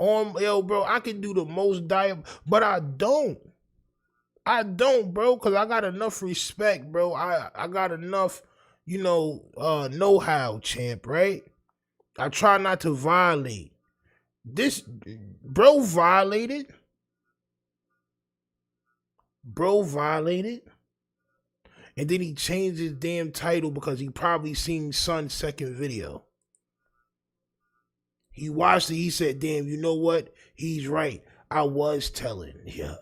Yo, bro, I can do the most but I don't. Bro, because I got enough respect, bro. I got enough, know-how, champ, right? I try not to violate. This, bro violated. And then he changed his damn title because he probably seen Son's second video. He watched it. He said, damn, you know what? He's right. I was telling. Yeah.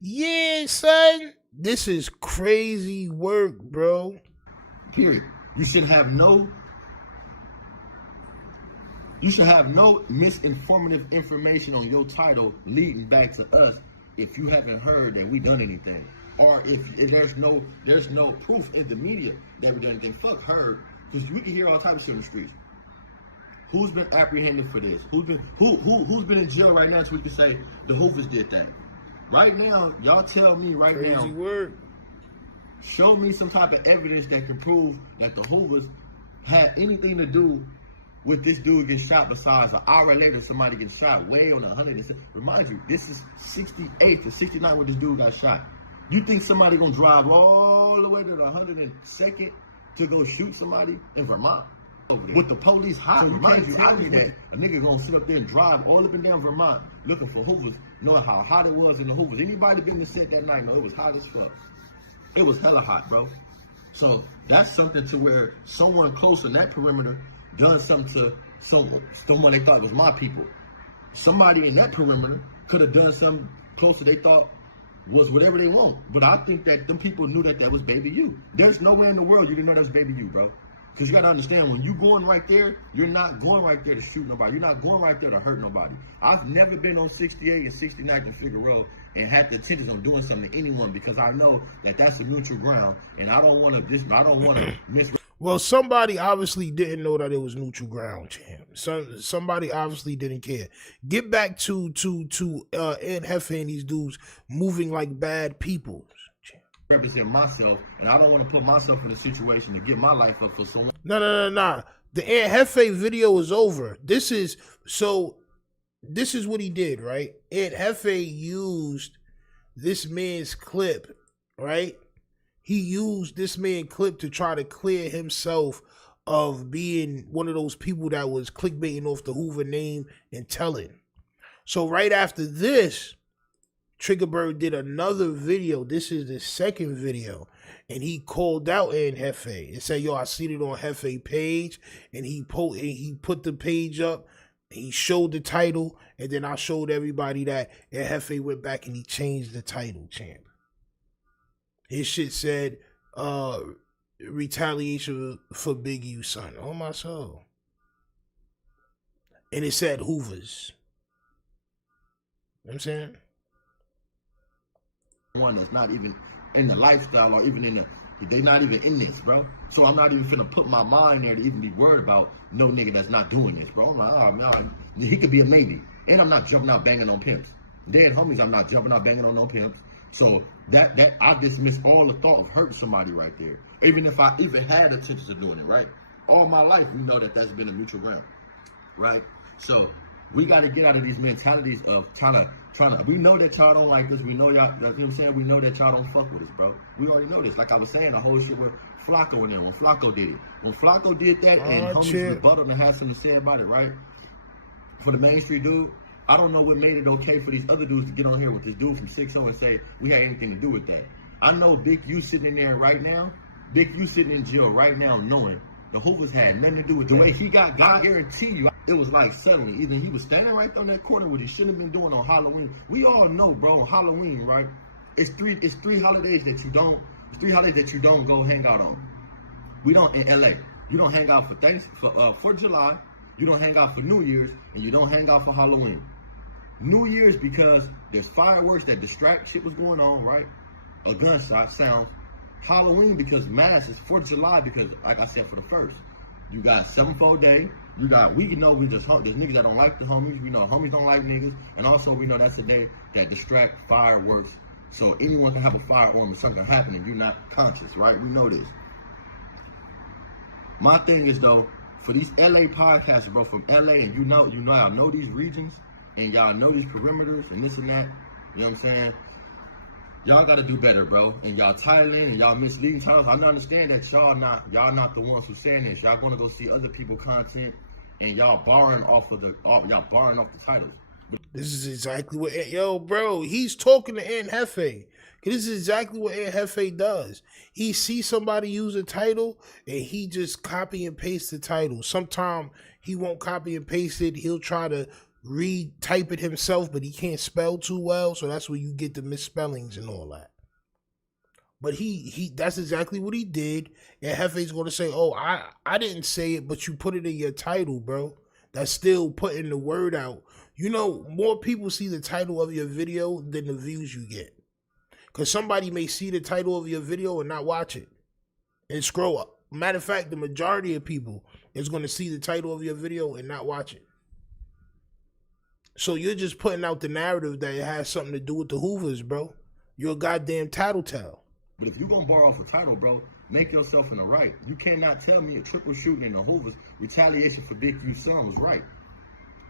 Yeah, son. This is crazy work, bro. Period. You should have no misinformative information on your title leading back to us if you haven't heard that we done anything. Or if there's no proof in the media that we done anything. Fuck heard, because we can hear all types of shit in the streets. Who's been apprehended for this? Who's been in jail right now so we can say the Hoovers did that? Right now, y'all tell me right Crazy now. word. Show me some type of evidence that can prove that the Hoovers had anything to do with this dude getting shot, besides an hour later somebody gets shot way on 100. Remind you, this is 68th or 69 when this dude got shot. You think somebody gonna drive all the way to the 102nd to go shoot somebody in Vermont? With the police hot, so remind you, I knew that a nigga gonna sit up there and drive all up and down Vermont looking for Hoovers, knowing how hot it was in the Hoovers. Anybody been to set that night know it was hot as fuck. It was hella hot, bro. So that's something to where someone close in that perimeter done something to someone they thought was my people. Somebody in that perimeter could have done something closer they thought was whatever they want. But I think that them people knew that that was Baby U. There's nowhere in the world you didn't know that was Baby U, bro. Because you got to understand, when you going right there, you're not going right there to shoot nobody. You're not going right there to hurt nobody. I've never been on 68 and 69th and Figueroa and had the intentions of doing something to anyone, because I know that that's a neutral ground, and I don't want to miss. Well, somebody obviously didn't know that it was neutral ground, champ. Somebody obviously didn't care. Get back to Ed Hefe and these dudes moving like bad people. Represent myself, and I don't want to put myself in a situation to get my life up for someone. No. The Ed Hefe video is over. This is what he did, right? Ed Hefe used this man's clip, right? He used this man's clip to try to clear himself of being one of those people that was clickbaiting off the Hoover name and telling. So right after this, Triggerbird did another video. This is the second video. And he called out Ed Hefe and said, yo, I seen it on Hefe page. And he put the page up. He showed the title. And then I showed everybody that Ed Hefe went back and he changed the title, champ. His shit said, retaliation for Big U, son. Oh, my soul. And it said Hoovers. You know what I'm saying? One that's not even in the lifestyle, or even in the, they not even in this, bro. So I'm not even finna put my mind there to even be worried about no nigga that's not doing this, bro. I'm like, oh, man, he could be a maybe. And I'm not jumping out banging on pimps. Dead homies, I'm not jumping out banging on no pimps. So that I dismiss all the thought of hurting somebody right there. Even if I even had intentions of doing it, right? All my life, we know that that's been a mutual ground, right? So we got to get out of these mentalities of trying to, we know that y'all don't like us. We know y'all, you know what I'm saying? We know that y'all don't fuck with us, bro. We already know this. Like I was saying, the whole shit with Flakko in there, when Flakko did it. When Flakko did that and homies rebutted and had something to say about it, right? For the Main Street dude, I don't know what made it okay for these other dudes to get on here with this dude from 6-0 and say we had anything to do with that. I know Big U sitting in there right now, Big U sitting in jail right now knowing the Hoovers had nothing to do with the way he got. God guarantee you, it was like suddenly, either he was standing right on that corner, what he shouldn't have been doing on Halloween. We all know, bro, on Halloween, right? It's three holidays that you don't, go hang out on. We don't in LA. You don't hang out for July, you don't hang out for New Year's, and you don't hang out for Halloween. New Year's because there's fireworks that distract shit was going on, right? A gunshot sound. Halloween because mass is 4th of July because, like I said, for the first. You got 7-4 day. We know there's niggas that don't like the homies. We know homies don't like niggas. And also we know that's a day that distract fireworks. So anyone can have a firearm if something happen and you're not conscious, right? We know this. My thing is though, for these LA podcasts, bro, from LA, and you know y'all know these regions and y'all know these perimeters and this and that, you know what I'm saying? Y'all gotta do better, bro. And y'all Thailand and y'all misleading titles. I understand that y'all not the ones who saying this. Y'all gonna go see other people content and y'all borrowing off the titles. This is exactly what, yo, bro, he's talking to Ed Hefe. This is exactly what Ed Hefe does. He sees somebody use a title and he just copy and paste the title. Sometimes he won't copy and paste it. He'll try to retype it himself, but he can't spell too well. So that's where you get the misspellings and all that. But he that's exactly what he did. And Hefe's going to say, oh, I didn't say it, but you put it in your title, bro. That's still putting the word out. You know, more people see the title of your video than the views you get. Because somebody may see the title of your video and not watch it and scroll up. Matter of fact, the majority of people is going to see the title of your video and not watch it. So you're just putting out the narrative that it has something to do with the Hoovers, bro. You're a goddamn tattletale. But if you're going to borrow off a title, bro, make yourself in the right. You cannot tell me a triple shooting in the Hoovers, retaliation for Big U's son was right.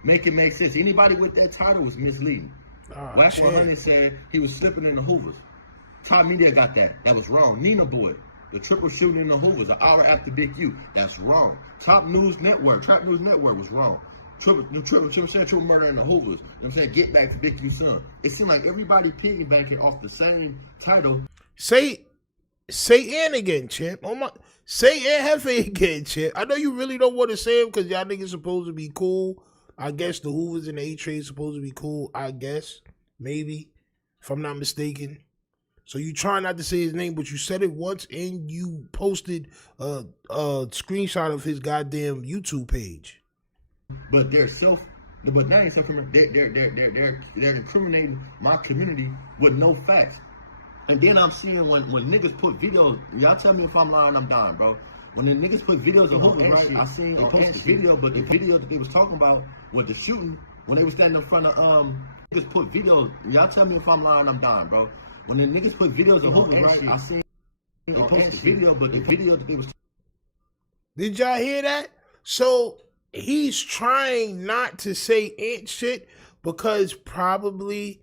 Make it make sense. Anybody with that title was misleading. Black 100 said he was slipping in the Hoovers. Top Media got that. That was wrong. Nina Boy, the triple shooting in the Hoovers, an hour after Big U. That's wrong. Top News Network, Trap News Network was wrong. Triple murder in the Hoovers. You know what I'm saying? Get back to Big U's son. It seemed like everybody piggybacking off the same title. Say Ann again, champ. Oh my, say Ann Hefe again, champ. I know you really don't want to say him because y'all niggas supposed to be cool. I guess the Hoovers and the A-Trade supposed to be cool. I guess. Maybe. If I'm not mistaken. So you try not to say his name, but you said it once and you posted a screenshot of his goddamn YouTube page. But they're but now ain't they're incriminating my community with no facts. And then I'm seeing when niggas put videos, y'all tell me if I'm lying, I'm dying, bro. When the niggas put videos of Hoovers, right? I seen they posted video, but the video that they was talking about with the shooting, when they was standing in front of niggas put videos, y'all tell me if I'm lying, I'm dying, bro. When the niggas put videos of Hoovers, right? I seen they posted video, but the video that they was. Did y'all hear that? So he's trying not to say ant shit because probably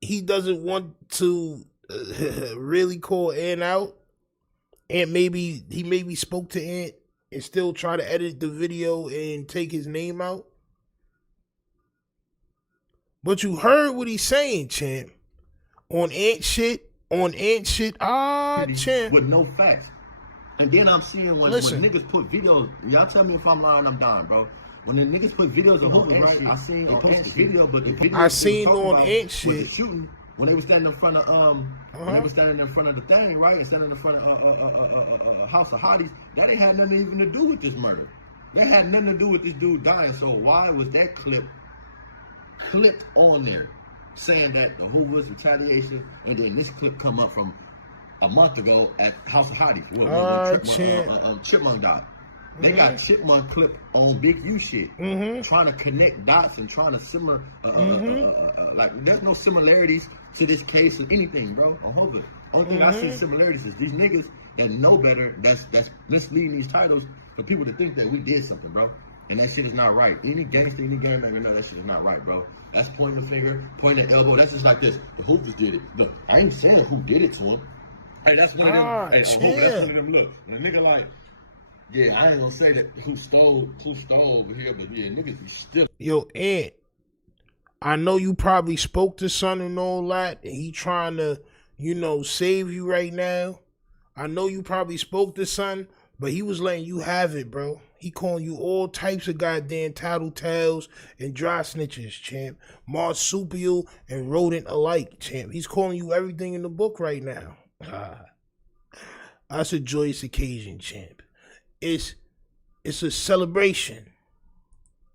he doesn't want to really call Ant out. And maybe he spoke to Ant and still try to edit the video and take his name out. But you heard what he's saying, champ. On Ant shit, champ. With no facts. And then I'm seeing when niggas put videos, y'all tell me if I'm lying, I'm dying, bro. When the niggas put videos of Hoovers, right? I seen they posted video, but the video I seen on Ant shit. The shooting, when they was standing in front of when they was standing in front of the thing, right? And standing in front of House of Hotties, that ain't had nothing even to do with this murder. That had nothing to do with this dude dying. So why was that clipped on there saying that the Hoovers retaliation, and then this clip come up from a month ago at House of Hotties when Chipmunk died. They got Chipmunk clip on Big U shit, trying to connect dots and trying to similar, like there's no similarities to this case or anything, bro. On Hoovers, only thing I see similarities is these niggas that know better, that's misleading these titles for people to think that we did something, bro. And that shit is not right. Any gangster, any gang member know that shit is not right, bro. That's pointing the finger, pointing the elbow. That's just like this. The Hoovers did it. Look, I ain't saying who did it to him. Hey, that's one of them. Hey, that's one of them. Look, and the nigga like, yeah, I ain't gonna say that who stole over here, but yeah, niggas be still. Yo, Ant, I know you probably spoke to Son and all that, and he trying to, save you right now. I know you probably spoke to Son, but he was letting you have it, bro. He calling you all types of goddamn tattletales and dry snitches, champ. Marsupial and rodent alike, champ. He's calling you everything in the book right now. That's a joyous occasion, champ. It's a celebration.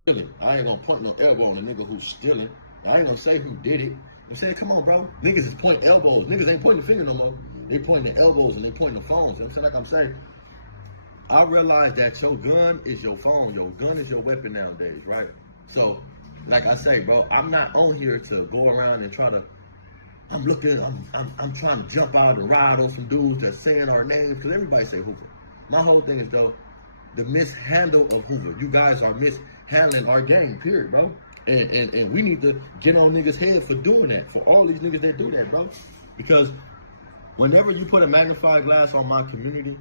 I ain't gonna point no elbow on a nigga who's stealing. I ain't gonna say who did it. I'm saying, come on, bro. Niggas is pointing elbows. Niggas ain't pointing the finger no more. They pointing the elbows and they pointing the phones. You know what I'm saying? Like I'm saying, I realize that your gun is your phone. Your gun is your weapon nowadays, right? So, like I say, bro, I'm not on here to go around and try to. I'm trying to jump out and ride on some dudes that's saying our names because everybody say Hoover. My whole thing is though, the mishandle of Hoover. You guys are mishandling our game, period, bro. And we need to get on niggas' head for doing that. For all these niggas that do that, bro. Because whenever you put a magnifying glass on my community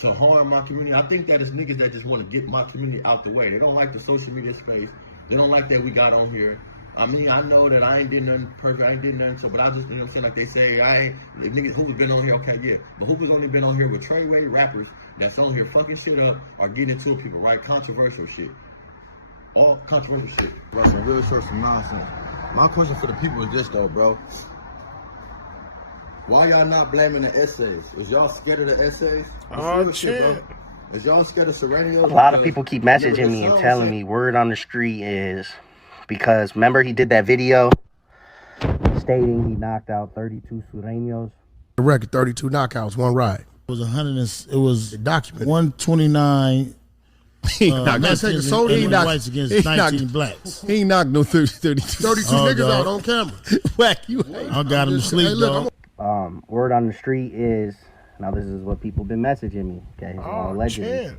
to harm my community, I think that it's niggas that just want to get my community out the way. They don't like the social media space. They don't like that we got on here. I mean, I know that I ain't did nothing perfect, I ain't did nothing, so, but I just, you know what I'm saying, like they say, the niggas Hoovers been on here, okay, yeah, but Hoovers only been on here with Treyway rappers that's on here fucking shit up or getting into it, people, right? Controversial shit. All controversial shit. Bro, some real shit, some nonsense. My question for the people is this, though, bro. Why y'all not blaming the essays? Is y'all scared of the essays? Oh, shit. Is y'all scared of Serenios? A lot of people keep messaging me and telling me word on the street is because remember he did that video stating he knocked out 32 Sureños. The record 32 knockouts, one ride. It was 100. It was documented. 129. He knocked whites against 19 blacks. He knocked no 32 niggas out on camera. Whack you. I got him to sleep, dog. Word on the street is, now this is what people been messaging me, okay, allegedly,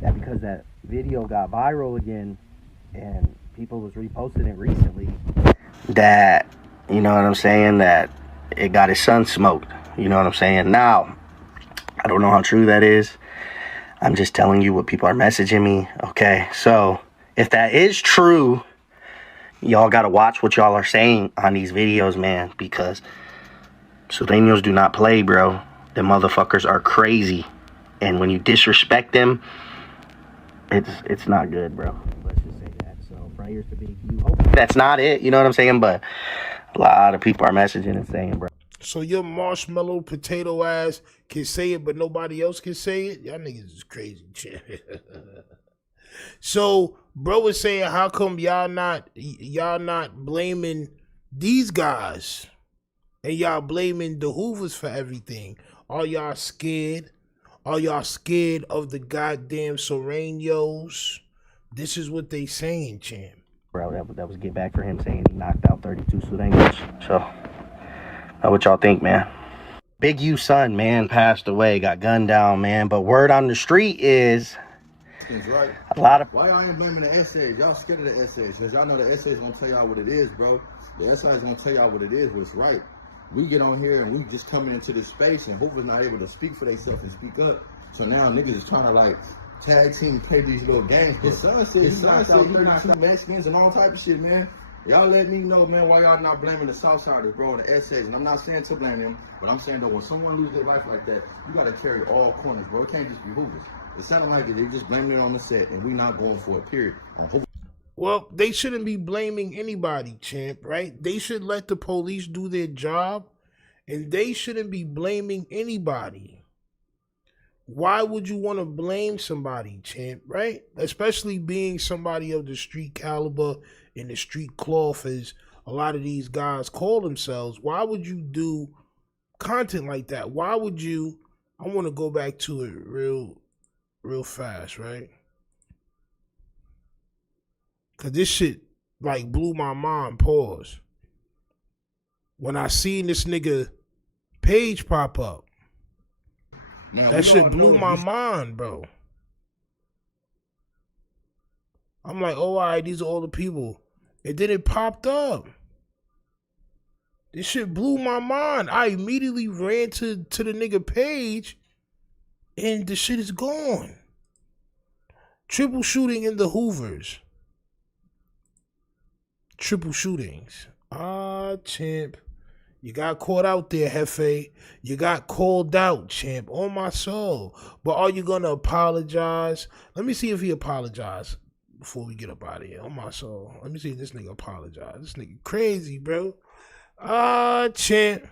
that because that video got viral again and people was reposting it recently, that, you know what I'm saying, that it got his son smoked, you know what I'm saying. Now, I don't know how true that is. I'm just telling you what people are messaging me, okay? So, if that is true, y'all gotta watch what y'all are saying on these videos, man, because Sureños do not play, bro. Them motherfuckers are crazy. And when you disrespect them, it's not good, bro. Let's just say that. So, prayers to Big U. Hopefully that's not it, you know what I'm saying? But a lot of people are messaging and saying, bro. So your marshmallow potato ass can say it, but nobody else can say it? Y'all niggas is crazy. So, bro is saying, how come y'all not blaming these guys? And y'all blaming the Hoovers for everything. Are y'all scared? Are y'all scared of the goddamn Sureños? This is what they saying, champ. Bro, that was get back for him saying he knocked out 32 Sureños. So, what y'all think, man? Big U son, man, passed away, got gunned down, man. But word on the street is right. A lot of... Why y'all ain't blaming the essays? Y'all scared of the essays. Because y'all know the essays gonna tell y'all what it is, bro. The essays gonna tell y'all what it is, what's right. We get on here and we just coming into this space and Hoover's not able to speak for themselves and speak up. So now niggas is trying to like tag team and play these little games. His son said he knocked out 32 Mexicans and all type of shit, man. Y'all let me know, man, why y'all not blaming the Southsiders, bro, the essays. And I'm not saying to blame them, but I'm saying that when someone loses their life like that, you gotta carry all corners, bro. It can't just be Hoovers. It sounded like they just blaming it on the set and we not going for a period on Hoovers. Well, they shouldn't be blaming anybody, champ, right? They should let the police do their job. And they shouldn't be blaming anybody. Why would you want to blame somebody, champ, right? Especially being somebody of the street caliber and the street cloth as a lot of these guys call themselves. Why would you do content like that? Why would you... I want to go back to it real fast, right? Because this shit, like, blew my mind. Pause. When I seen this nigga page pop up. Now, that shit blew my mind, bro. I'm like, oh, all right, these are all the people. And then it popped up. This shit blew my mind. I immediately ran to the nigga page and the shit is gone. Triple shooting in the Hoovers. Triple shootings. Champ. You got caught out there, Hefe. You got called out, champ, on my soul. But are you going to apologize? Let me see if he apologized before we get up out of here. On my soul. Let me see if this nigga apologized. This nigga crazy, bro. Champ.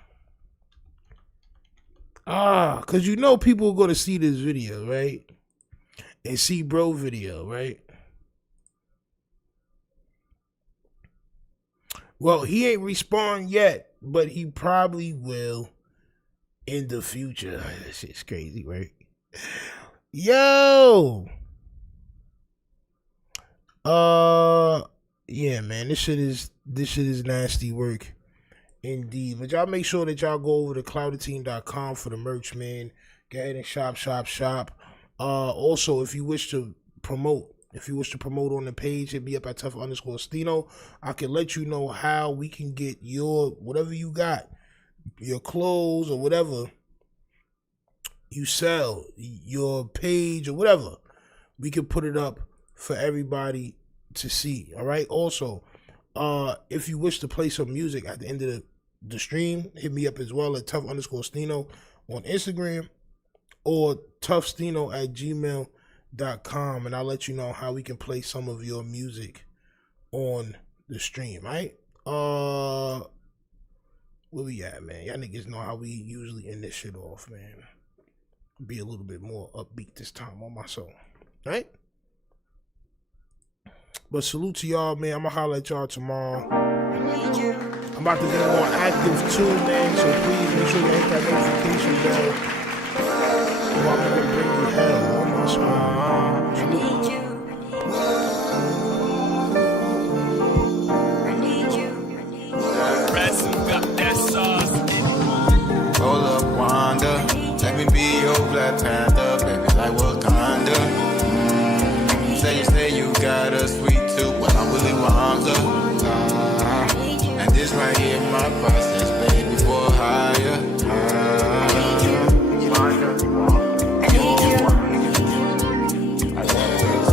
Because you know people are going to see this video, right? And see bro video, right? Well, he ain't respond yet, but he probably will in the future. That shit's crazy, right? Yo! Yeah, man, this shit is nasty work indeed. But y'all make sure that y'all go over to cloudyteam.com for the merch, man. Go ahead and shop. Also, if you wish to promote on the page, hit me up at tough_Stino. I can let you know how we can get your, whatever you got, your clothes or whatever you sell, your page or whatever. We can put it up for everybody to see. All right. Also, If you wish to play some music at the end of the stream, hit me up as well at tough_Stino on Instagram or toughstino@gmail.com, and I'll let you know how we can play some of your music on the stream, right? Where we at, man? Y'all niggas know how we usually end this shit off, man. Be a little bit more upbeat this time on my soul, right? But salute to y'all, man. I'm gonna holler at y'all tomorrow. I'm about to be more active too, man. So please make sure you hit that notification bell. Or I'm gonna bring you hell on my soul. Hold up, Wanda. Let me be your Black Panther, baby, like Wakanda. Say you got a sweet tooth, but I'm Willy Wonka. And this right here, my process, baby, for higher.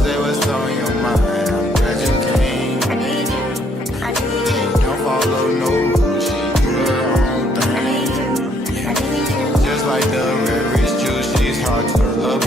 Say what's on your mind, I'm glad you came. Don't follow no rules, she do her own thing. Just like the rarest juice, she's hard to obtain.